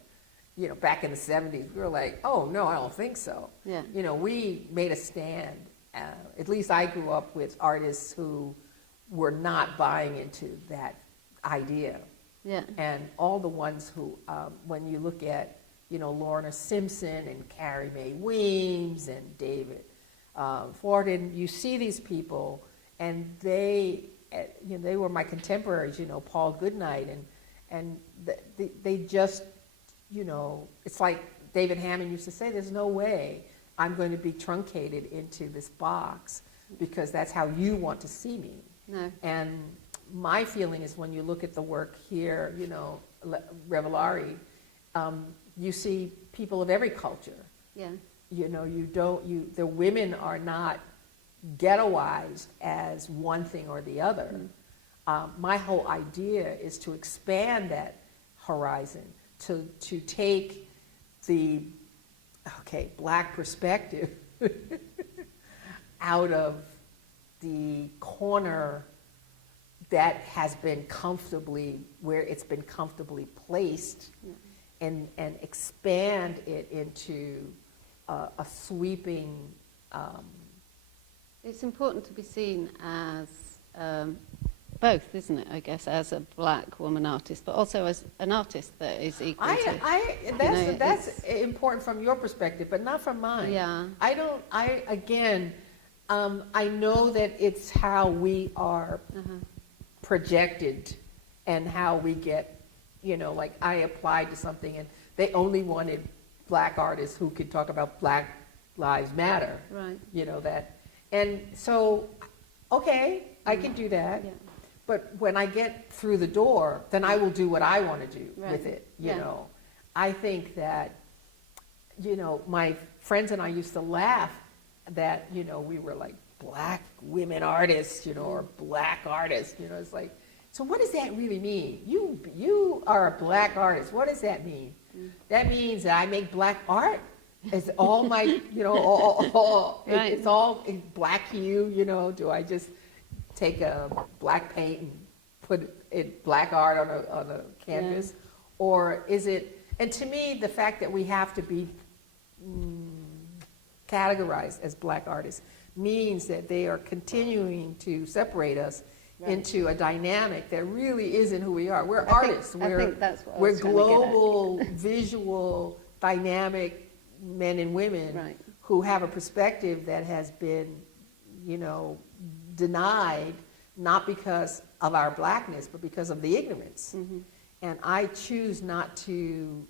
back in the 70s, we were like, oh, no, I don't think so. Yeah. We made a stand. At least I grew up with artists who were not buying into that idea. Yeah. And all the ones who, when you look at, Lorna Simpson and Carrie Mae Weems and David Forden, you see these people, and they were my contemporaries, Paul Goodnight, and they just, it's like David Hammond used to say, there's no way I'm going to be truncated into this box because that's how you want to see me. No. And my feeling is when you look at the work here, Revelari, you see people of every culture. Yeah. The women are not ghettoized as one thing or the other. My whole idea is to expand that horizon, to take the, black perspective out of the corner that has been where it's been comfortably placed, and expand it into a sweeping. It's important to be seen as both, isn't it? I guess as a black woman artist, but also as an artist that is equal to. That's important from your perspective, but not from mine. Yeah. I know that it's how we are projected and how we get, like I applied to something and they only wanted black artists who could talk about Black Lives Matter. Right. That. And so, okay, I can do that. Yeah. But when I get through the door, then I will do what I want to do with it, I think that, my friends and I used to laugh that, we were like black women artists, or black artists, it's like, so what does that really mean? You are a black artist. What does that mean? That means that I make black art. It's all my, Right. it's all in black hue, do I just take a black paint and put it black art on a canvas? Or is it, and to me, the fact that we have to be categorized as black artists means that they are continuing to separate us into a dynamic that really isn't who we are. We're artists. I think that's what I we're was trying to get at. global, visual, dynamic men and women who have a perspective that has been, denied, not because of our blackness, but because of the ignorance. And I choose not to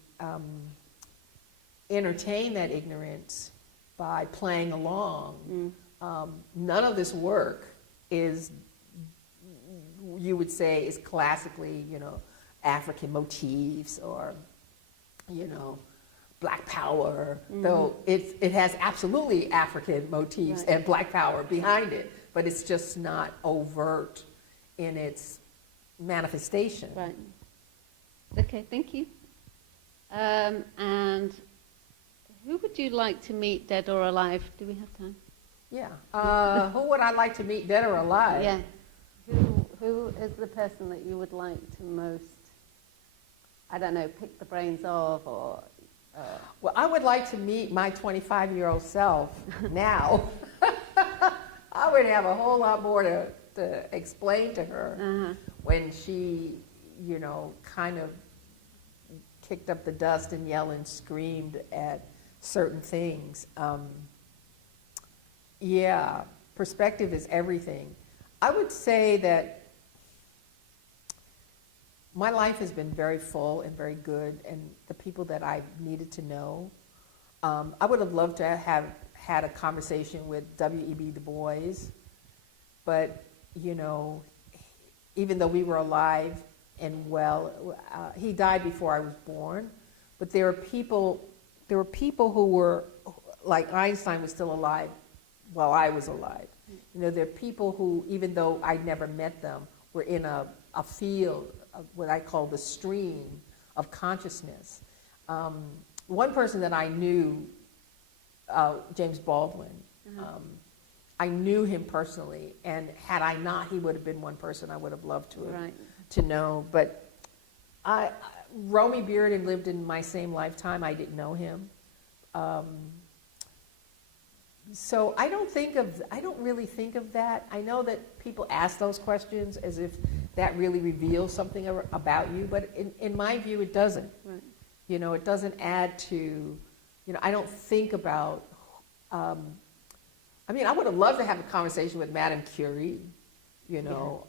entertain that ignorance by playing along. None of this work is, you would say, is classically, African motifs or, Black power, though it has absolutely African motifs and Black power behind it, but it's just not overt in its manifestation. Right. Okay, thank you. And who would you like to meet, dead or alive? Do we have time? Yeah. Who would I like to meet, dead or alive? Yeah. Who is the person that you would like to most, I don't know, pick the brains of or... Well, I would like to meet my 25-year-old self now. I would have a whole lot more to explain to her when she, kind of kicked up the dust and yelled and screamed at certain things. Perspective is everything. I would say that my life has been very full and very good, and the people that I needed to know. I would have loved to have had a conversation with W.E.B. Du Bois, but, even though we were alive and well, he died before I was born, but there were people who were, like Einstein was still alive while I was alive. There are people who, even though I never met them, were in a field of what I call the stream of consciousness. One person that I knew, James Baldwin, I knew him personally, and had I not, he would have been one person I would have loved to know. But Romy Bearden lived in my same lifetime. I didn't know him. So I don't really think of that. I know that people ask those questions as if that really reveals something about you, but in my view, it doesn't. Right. It doesn't add to, I don't think about, I would have loved to have a conversation with Madame Curie,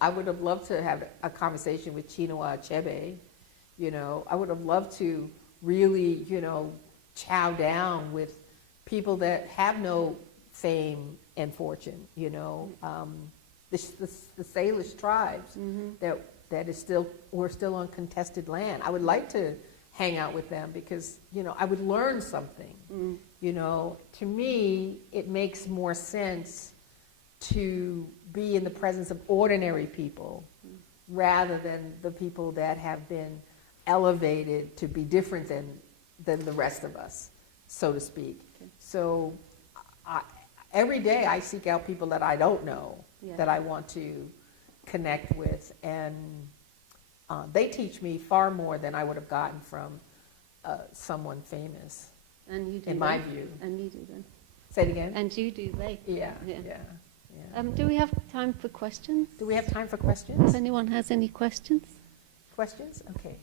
I would have loved to have a conversation with Chinua Achebe, I would have loved to really, chow down with people that have no fame and fortune, the Salish tribes we're still on contested land. I would like to hang out with them because, I would learn something. To me, it makes more sense to be in the presence of ordinary people rather than the people that have been elevated to be different than the rest of us, so to speak. Okay. So every day I seek out people that I don't know, that I want to connect with, and they teach me far more than I would have gotten from someone famous. And you do in my view. And you do them. Say it again? And you do they. Yeah. Do we have time for questions? Do we have time for If questions? anyone has any questions? Questions? Okay.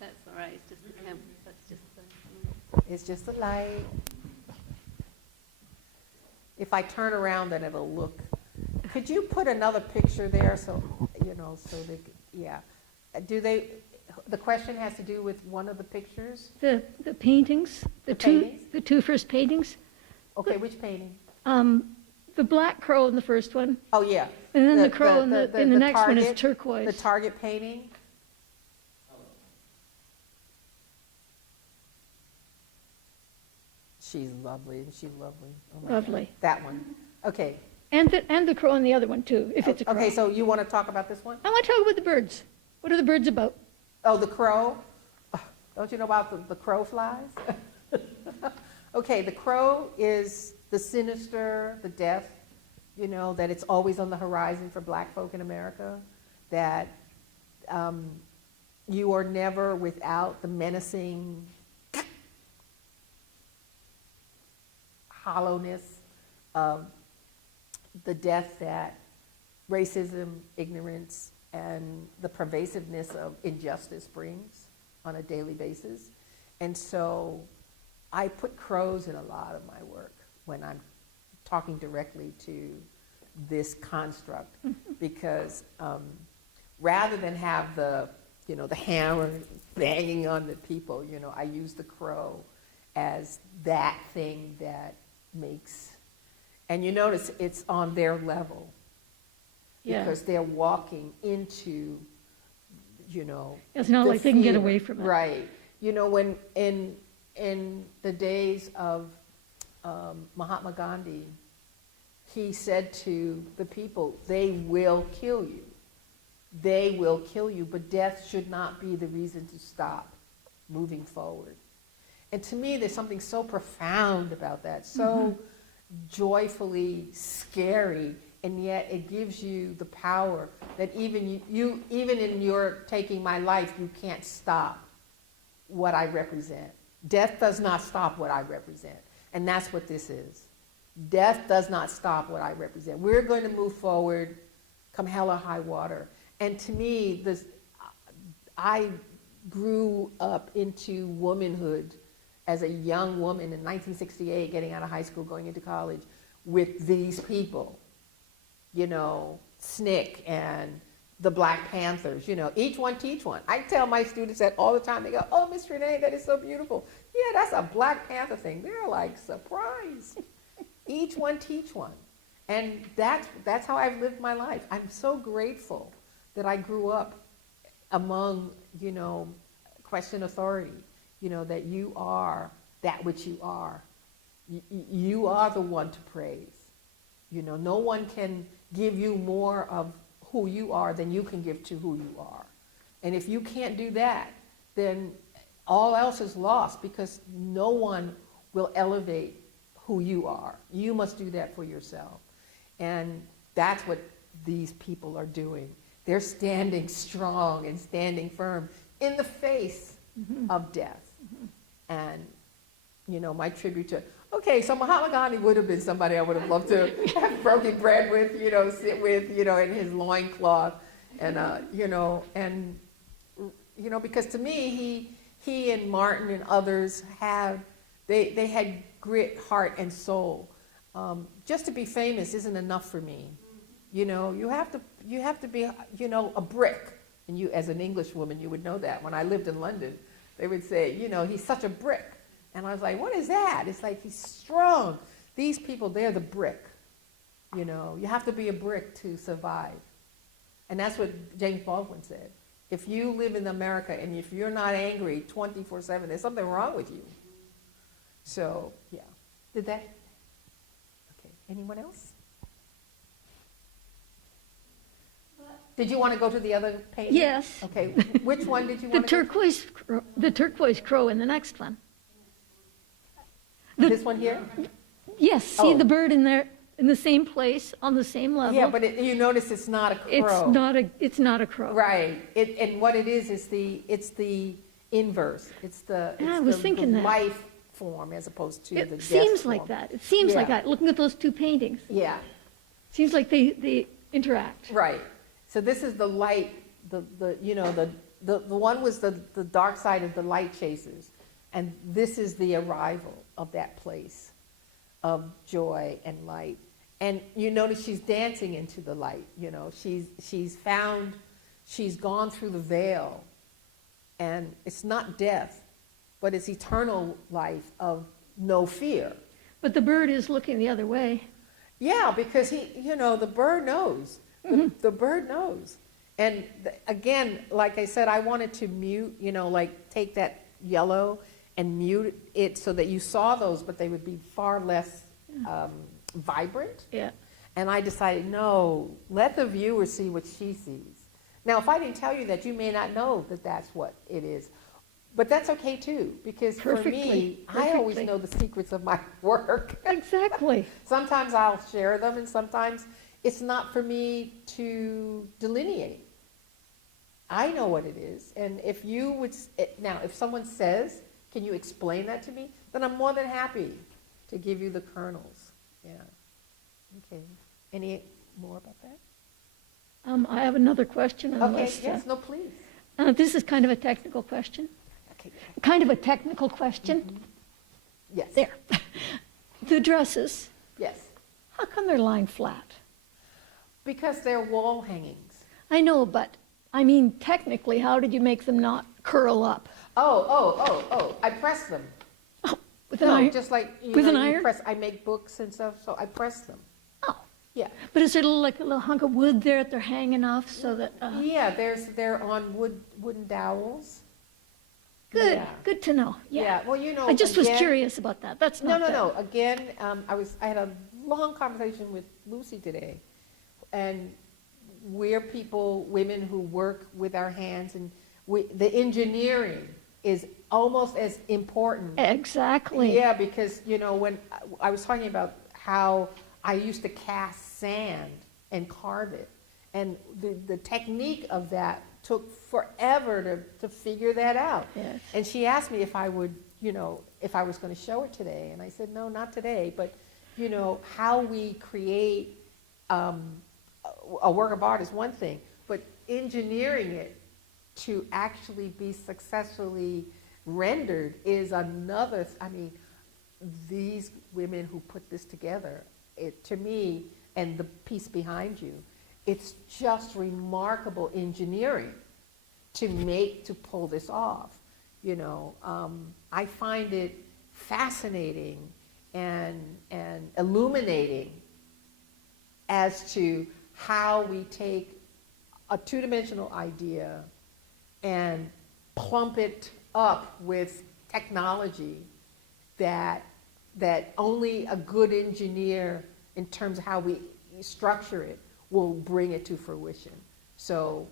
That's all right. It's just the camera. That's just It's just the light. If I turn around, then it'll look. Could you put another picture there so, so they, yeah. Do they, the question has to do with one of the pictures? The paintings, paintings? the two first paintings. Okay, which painting? The black crow in the first one, Oh, yeah. and then the crow in the next one is Target- turquoise. The Target painting? She's lovely, and she's lovely. Oh my God. Lovely. That one. Okay. And the crow in the other one too, if it's a crow. Okay, so you want to talk about this one? I want to talk about the birds. What are the birds about? Oh, the crow? Oh, don't you know about the crow flies? Okay, the crow is the sinister, the death, that it's always on the horizon for black folk in America, that you are never without the menacing hollowness of the death that racism, ignorance, and the pervasiveness of injustice brings on a daily basis. And so I put crows in a lot of my work when I'm talking directly to this construct, because rather than have the hammer banging on the people, I use the crow as that thing that makes, and you notice it's on their level. Yeah. Because they're walking into, It's not the like they can get fear. away from it. Right. When in the days of Mahatma Gandhi, he said to the people, they will kill you. They will kill you, but death should not be the reason to stop moving forward. And to me, there's something so profound about that, so joyfully scary, and yet it gives you the power that even even in your taking my life, you can't stop what I represent. Death does not stop what I represent. And that's what this is. Death does not stop what I represent. We're going to move forward, come hell or high water. And to me, I grew up into womanhood as a young woman in 1968, getting out of high school, going into college, with these people. SNCC and the Black Panthers, each one teach one. I tell my students that all the time. They go, oh, Miss Rene, that is so beautiful. Yeah, that's a Black Panther thing. They're like, surprised. Each one teach one. And that's how I've lived my life. I'm so grateful that I grew up among, question authority, that you are that which you are. You are the one to praise. No one can give you more of who you are than you can give to who you are. And if you can't do that, then all else is lost, because no one will elevate who you are. You must do that for yourself. And that's what these people are doing. They're standing strong and standing firm in the face of death. And, my tribute to, okay, so Mahatma Gandhi would have been somebody I would have loved to have broken bread with, sit with, in his loincloth. And, because to me, he and Martin and others they had grit, heart, and soul. Just to be famous isn't enough for me. You have to be, a brick. And you, as an English woman, you would know that. When I lived in London, they would say, he's such a brick. And I was like, what is that? It's like, he's strong. These people, they're the brick. You have to be a brick to survive. And that's what James Baldwin said. If you live in America and if you're not angry 24/7, there's something wrong with you. So, yeah. Did that? Okay. Anyone else? Did you want to go to the other page? Yes. Okay. Which one did you The want to go the turquoise crow in the next one. to? This one here? Yes, see Oh. the bird in there in the same place on the same level. Yeah, but you notice it's not a crow. It's not a crow. Right. And what it is it's the inverse. It's the I was thinking that. life form as opposed to the It death seems like form. that. It seems like Yeah. that. Looking at those two paintings, Yeah. seems like they interact. Right. So this is the light. The one was the dark side of the light chasers, And this is the arrival of that place of joy and light. And you notice she's dancing into the light, you know, she's gone through the veil, and it's not death, but it's eternal life of no fear. But the bird is looking the other way. Yeah, because the bird knows. The bird knows. And again, like I said, I wanted to mute, like take that yellow and mute it so that you saw those, but they would be far less vibrant. Yeah. And I decided, no, let the viewer see what she sees. Now, if I didn't tell you that, you may not know that that's what it is. But that's okay too, because for me, I always know the secrets of my work. Exactly. Sometimes I'll share them, and sometimes it's not for me to delineate. I know what it is, and if you would, now if someone says, can you explain that to me? Then I'm more than happy to give you the kernels. Yeah. Okay. Any more about that? I have another question. Okay, Unless, yes, no, please. this is kind of a technical question. Okay. Kind of a technical question. Mm-hmm. Yes. There. The dresses, Yes. how come they're lying flat? Because they're wall hangings. I know, but I mean, technically, how did you make them not curl up? Oh, I press them. Oh, with an No, iron? just like, With an iron? I make books and stuff, so I press them. Oh, Yeah. but is there like a little hunk of wood there that they're hanging off so that, Yeah, they're on wooden dowels. good, Yeah. good to know. Yeah, well, I just was again- curious about that. That's No, not no, bad. no. Again, I had a long conversation with Lucy today, and we're people, women who work with our hands, and the engineering is almost as important. Exactly. Yeah, because, when I was talking about how I used to cast sand and carve it, and the technique of that took forever to figure that out. Yes. And she asked me if I would, if I was going to show it today, and I said, no, not today, but, how we create a work of art is one thing, but engineering it to actually be successfully rendered is another. I mean, these women who put this together, to me, and the piece behind you, it's just remarkable engineering to pull this off. I find it fascinating and illuminating as to how we take a two-dimensional idea and plump it up with technology that only a good engineer, in terms of how we structure it, will bring it to fruition. So,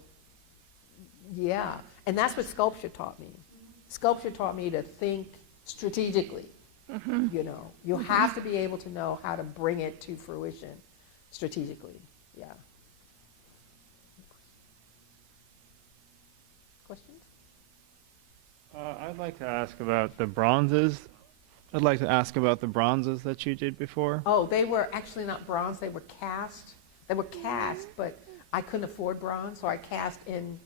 yeah, and that's what sculpture taught me. Sculpture taught me to think strategically. You have to be able to know how to bring it to fruition strategically. Yeah. Questions? I'd like to ask about the bronzes. I'd like to ask about the bronzes that you did before. Oh, they were actually not bronze, they were cast. They were cast, but I couldn't afford bronze, so I cast in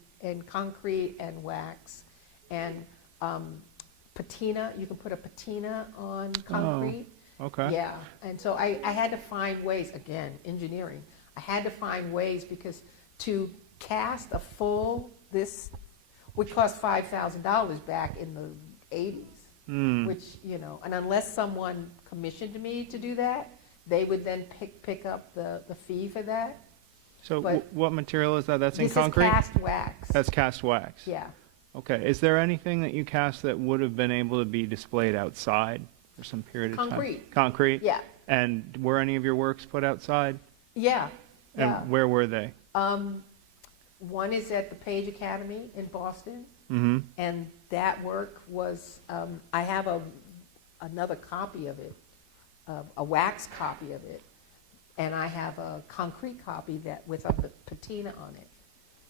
concrete and wax. And patina, you can put a patina on concrete. Okay. Yeah, and so I had to find ways, again, engineering. I had to find ways, because to cast a full, this would cost $5,000 back in the 80s, which, and unless someone commissioned me to do that, they would then pick up the fee for that. So But what material is that? That's in This concrete? is cast wax. That's cast wax. Yeah. Okay. Is there anything that you cast that would have been able to be displayed outside for some period of time? Concrete. Concrete? Yeah. And were any of your works put outside? Yeah. Yeah. And where were they? One is at the Page Academy in Boston, Mm-hmm. and that work was, I have another copy of it, a wax copy of it, and I have a concrete copy with a patina on it.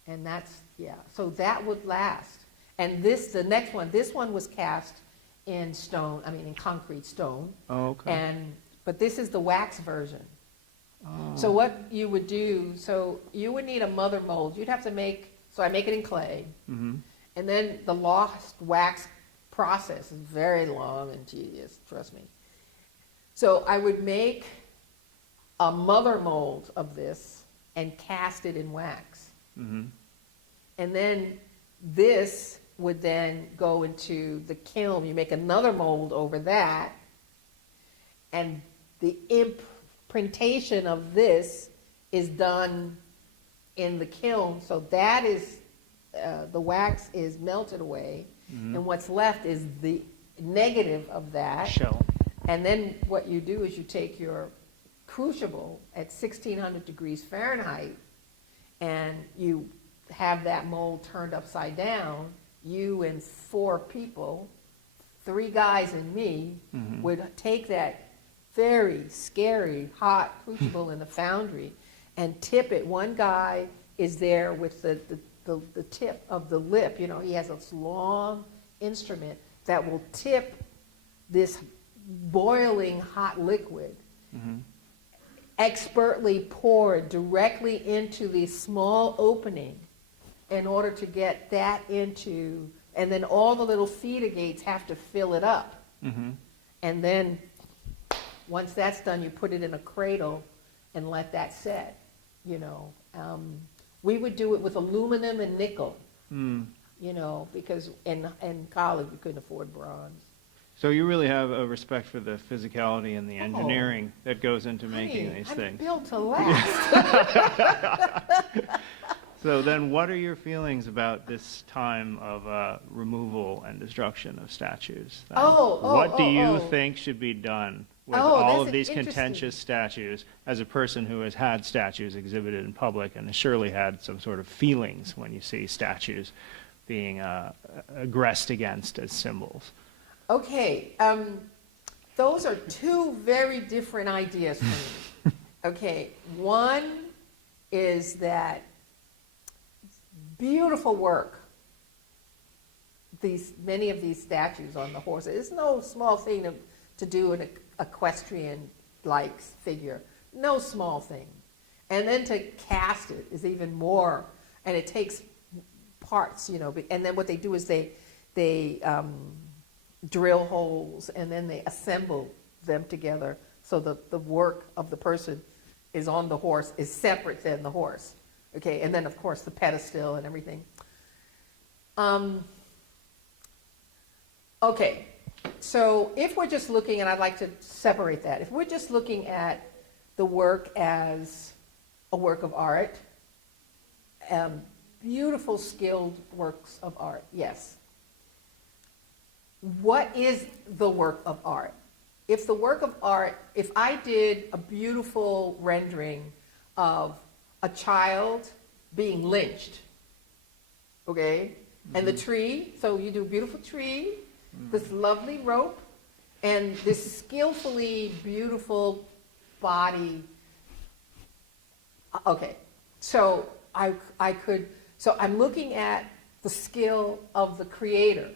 And that's, yeah, so that would last. And the next one, this one was cast in stone, in concrete stone. Oh, okay. But this is the wax version. So what you would do, so you would need a mother mold. You'd have to so I make it in clay. Mm-hmm. And then the lost wax process is very long and tedious, trust me. So I would make a mother mold of this and cast it in wax. Mm-hmm. And then this would then go into the kiln. You make another mold over that, and the imprintation of this is done in the kiln. So that is, the wax is melted away, and what's left is the negative of that. Shell. And then what you do is you take your crucible at 1600 degrees Fahrenheit, and you have that mold turned upside down. You and 4 people, 3 guys and me, would take that very scary hot crucible in the foundry and tip it. One guy is there with the tip of the lip. You know, he has this long instrument that will tip this boiling hot liquid, expertly poured directly into the small opening in order to get that into, and then all the little feeder gates have to fill it up. And then once that's done, you put it in a cradle and let that set, you know. We would do it with aluminum and nickel, you know, because in college we couldn't afford bronze. So you really have a respect for the physicality and the engineering that goes into making these I'm things. built to last. So then what are your feelings about this time of removal and destruction of statues? then? What do you think should be done with all that's of these interesting. contentious statues, as a person who has had statues exhibited in public and has surely had some sort of feelings when you see statues being aggressed against as symbols? Okay, those are 2 very different ideas for me. Okay, one is that beautiful work, many of these statues on the horses. It's no small thing to do an equestrian-like figure. No small thing. And then to cast it is even more, and it takes parts, you know. And then what they do is they drill holes, and then they assemble them together so the work of the person is on the horse is separate than the horse. Okay, and then of course the pedestal and everything. Okay, so if we're just looking, and I'd like to separate that, if we're just looking at the work as a work of art, beautiful, skilled works of art, yes. What is the work of art? If the work of art, if I did a beautiful rendering of a child being lynched, okay? And the tree, so you do a beautiful tree, this lovely rope, and this skillfully beautiful body. Okay, so so I'm looking at the skill of the creator,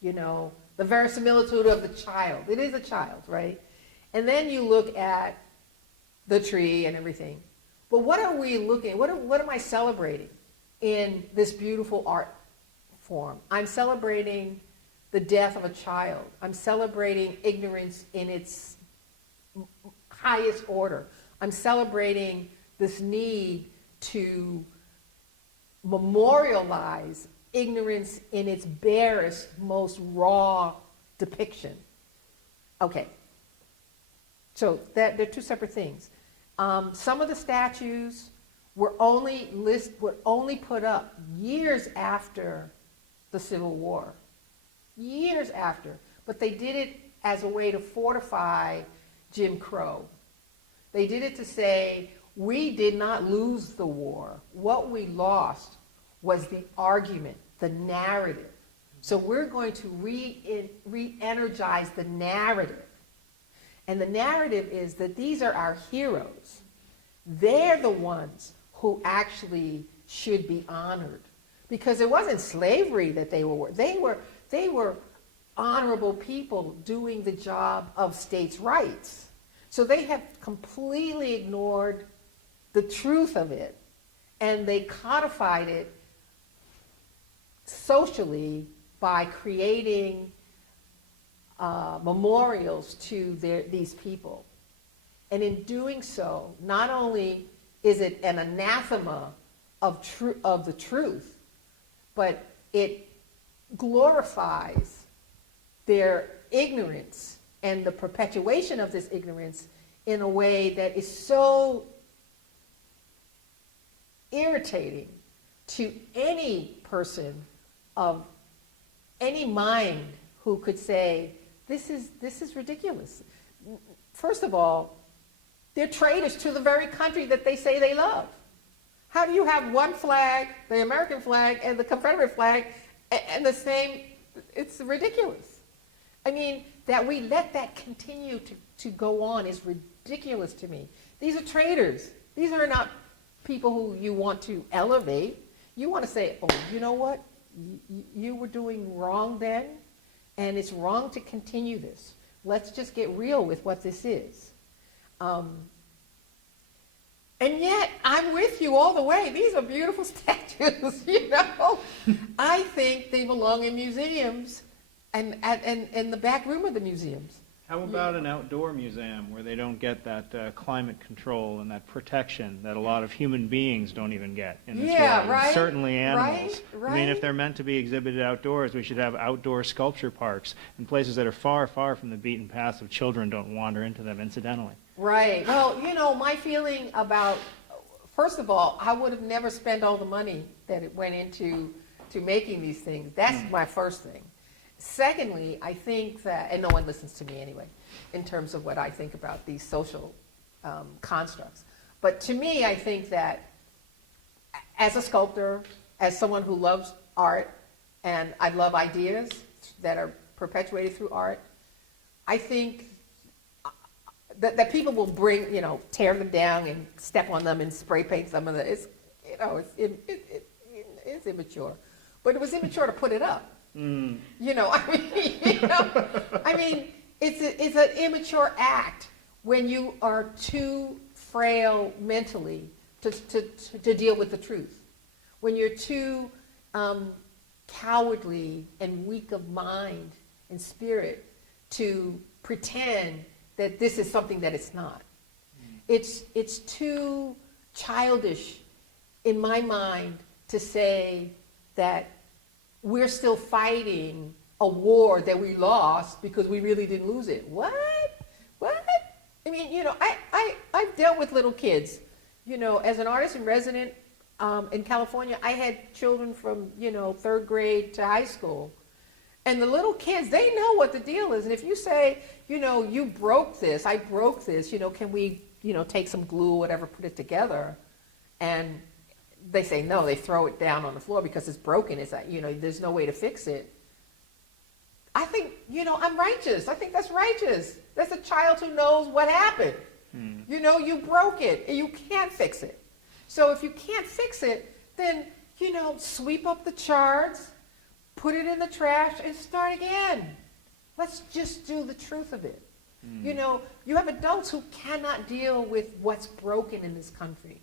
you know, the verisimilitude of the child. It is a child, right? And then you look at the tree and everything. But what are we looking at? What am I celebrating in this beautiful art form? I'm celebrating the death of a child. I'm celebrating ignorance in its highest order. I'm celebrating this need to memorialize ignorance in its barest, most raw depiction. Okay. So they're 2 separate things. Some of the statues were only put up years after the Civil War. Years after. But they did it as a way to fortify Jim Crow. They did it to say, we did not lose the war. What we lost was the argument, the narrative. So we're going to re-energize the narrative. And the narrative is that these are our heroes. They're the ones who actually should be honored. Because it wasn't slavery that they were. They were honorable people doing the job of states' rights. So they have completely ignored the truth of it, and they codified it socially by creating memorials to these people. And in doing so, not only is it an anathema of the truth, but it glorifies their ignorance and the perpetuation of this ignorance in a way that is so irritating to any person of any mind who could say, this is ridiculous. First of all, they're traitors to the very country that they say they love. How do you have one flag, the American flag, and the Confederate flag, and the same? It's ridiculous. I mean, that we let that continue to go on is ridiculous to me. These are traitors. These are not people who you want to elevate. You want to say, oh, you know what? You were doing wrong then, and it's wrong to continue this. Let's just get real with what this is. And yet, I'm with you all the way. These are beautiful statues, you know. I think they belong in museums and in the back room of the museums. How about an outdoor museum where they don't get that climate control and that protection that a lot of human beings don't even get in this world? Right. And certainly animals. Right. I mean, if they're meant to be exhibited outdoors, we should have outdoor sculpture parks in places that are far, far from the beaten paths of children don't wander into them incidentally. Right. Well, you know, my feeling about, first of all, I would have never spent all the money that it went into making these things. That's my first thing. Secondly, I think that, and no one listens to me anyway, in terms of what I think about these social constructs. But to me, I think that as a sculptor, as someone who loves art, and I love ideas that are perpetuated through art, I think that people will bring, you know, tear them down and step on them and spray paint some of it's, you know, it's immature. But it was immature to put it up. You know, I mean, it's an immature act when you are too frail mentally to deal with the truth. When you're too cowardly and weak of mind and spirit to pretend that this is something that it's not. It's too childish in my mind to say that we're still fighting a war that we lost because we really didn't lose it. What? I mean, you know, I've dealt with little kids. You know, as an artist in resident in California, I had children from, you know, 3rd grade to high school. And the little kids, they know what the deal is. And if you say, you know, you broke this, I broke this, you know, can we, you know, take some glue or whatever, put it together? And they say no, they throw it down on the floor because it's broken. It's like, you know, there's no way to fix it. I think, you know, I'm righteous. I think that's righteous. That's a child who knows what happened. You know, you broke it and you can't fix it. So if you can't fix it, then, you know, sweep up the shards, put it in the trash, and start again. Let's just do the truth of it. You know, you have adults who cannot deal with what's broken in this country.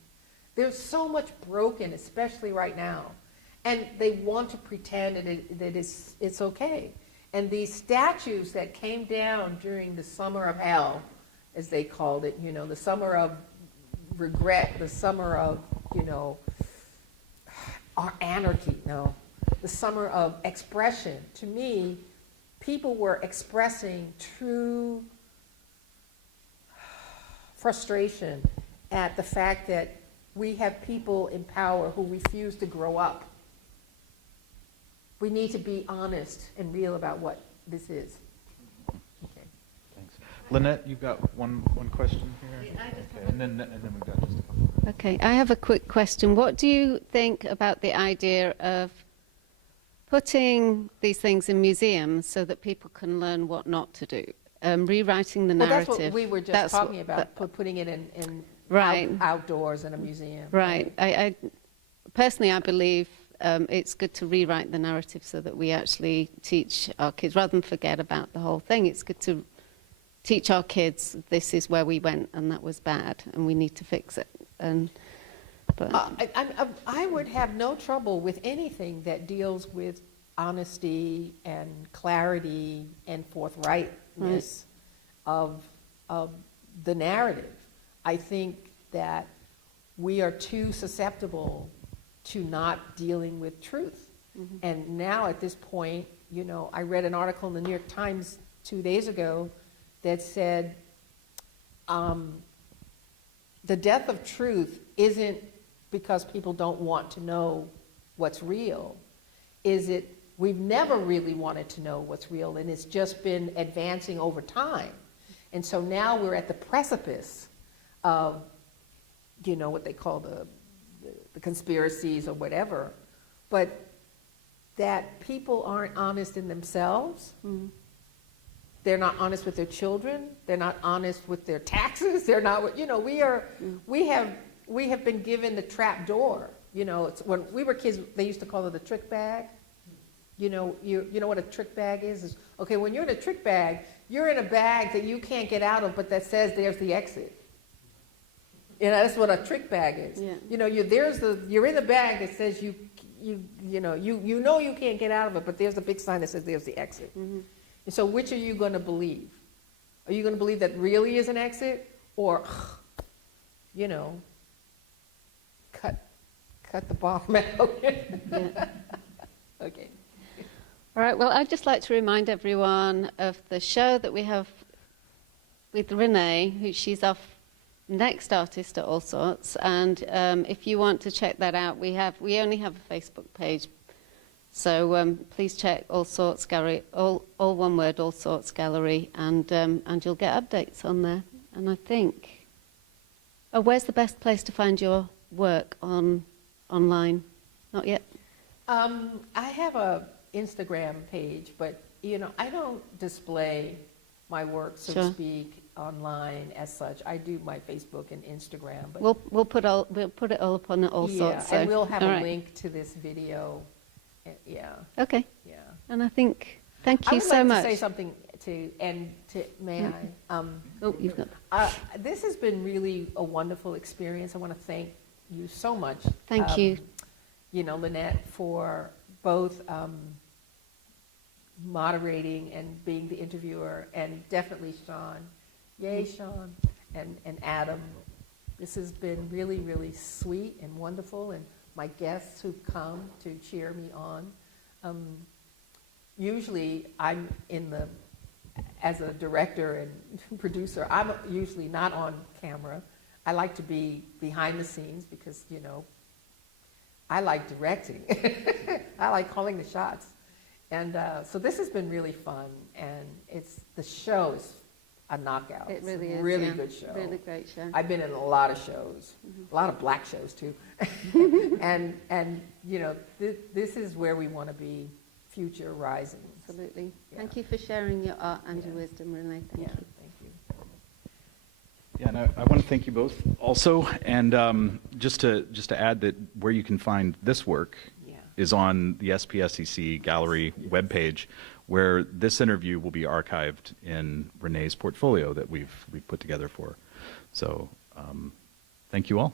There's so much broken, especially right now. And they want to pretend that it's okay. And these statues that came down during the summer of hell, as they called it, you know, the summer of regret, the summer of, you know, anarchy, no, the summer of expression. To me, people were expressing true frustration at the fact that we have people in power who refuse to grow up. We need to be honest and real about what this is. Okay. Thanks. Lynette, you've got one question here? Okay. And then we've got just a couple. Okay, I have a quick question. What do you think about the idea of putting these things in museums so that people can learn what not to do? Rewriting the narrative. Well, that's what we were just talking about, putting it in right. outdoors in a museum. Right. I personally, I believe it's good to rewrite the narrative so that we actually teach our kids, rather than forget about the whole thing. It's good to teach our kids this is where we went and that was bad and we need to fix it. But I would have no trouble with anything that deals with honesty and clarity and forthrightness of the narrative. I think that we are too susceptible to not dealing with truth. And now at this point, you know, I read an article in the New York Times 2 days ago that said the death of truth isn't because people don't want to know what's real. We've never really wanted to know what's real, and it's just been advancing over time. And so now we're at the precipice of, you know, what they call the conspiracies or whatever, but that people aren't honest in themselves. They're not honest with their children. They're not honest with their taxes. They're not, you know, we have been given the trap door. You know, it's, when we were kids, they used to call it a trick bag. You know what a trick bag is? Okay, when you're in a trick bag, you're in a bag that you can't get out of, but that says there's the exit. You know, that's what a trick bag is. Yeah. You know, you're in the bag that says you know you can't get out of it, but there's a big sign that says there's the exit. And so which are you going to believe? Are you going to believe that really is an exit, or, you know, cut the bottom out? Yeah. Okay. All right, well, I'd just like to remind everyone of the show that we have with Renee, who she's our next artist at All Sorts. And if you want to check that out, we only have a Facebook page. So please check All Sorts Gallery, all one word, All Sorts Gallery, and you'll get updates on there. And I think, where's the best place to find your work online? Not yet? I have a Instagram page, but you know, I don't display my work, so to speak, online as such. I do my Facebook and Instagram. But we'll put it all up on All Sorts. So. And we'll have all a right. link to this video. Yeah. Okay. Yeah. And I think thank you so I would like much. to say something may I? Oh, you've got. This has been really a wonderful experience. I want to thank you so much. Thank you. You know, Lynette, for both moderating and being the interviewer, and definitely Sean. Yay, Sean, and Adam. This has been really, really sweet and wonderful, and my guests who've come to cheer me on. Usually I'm as a director and producer, I'm usually not on camera. I like to be behind the scenes because, you know, I like directing. I like calling the shots. And so this has been really fun, and the show is a knockout. It really it's a is. really Yeah. good show. Really great show. I've been in a lot of shows, a lot of black shows too. and you know, this is where we want to be, future rising. Absolutely. Yeah. Thank you for sharing your art and your wisdom, Renee. Thank you. Thank you. Yeah, and I want to thank you both also, and just to add that where you can find this work is on the SPSEC Gallery webpage, where this interview will be archived in Renee's portfolio that we've put together for. So thank you all.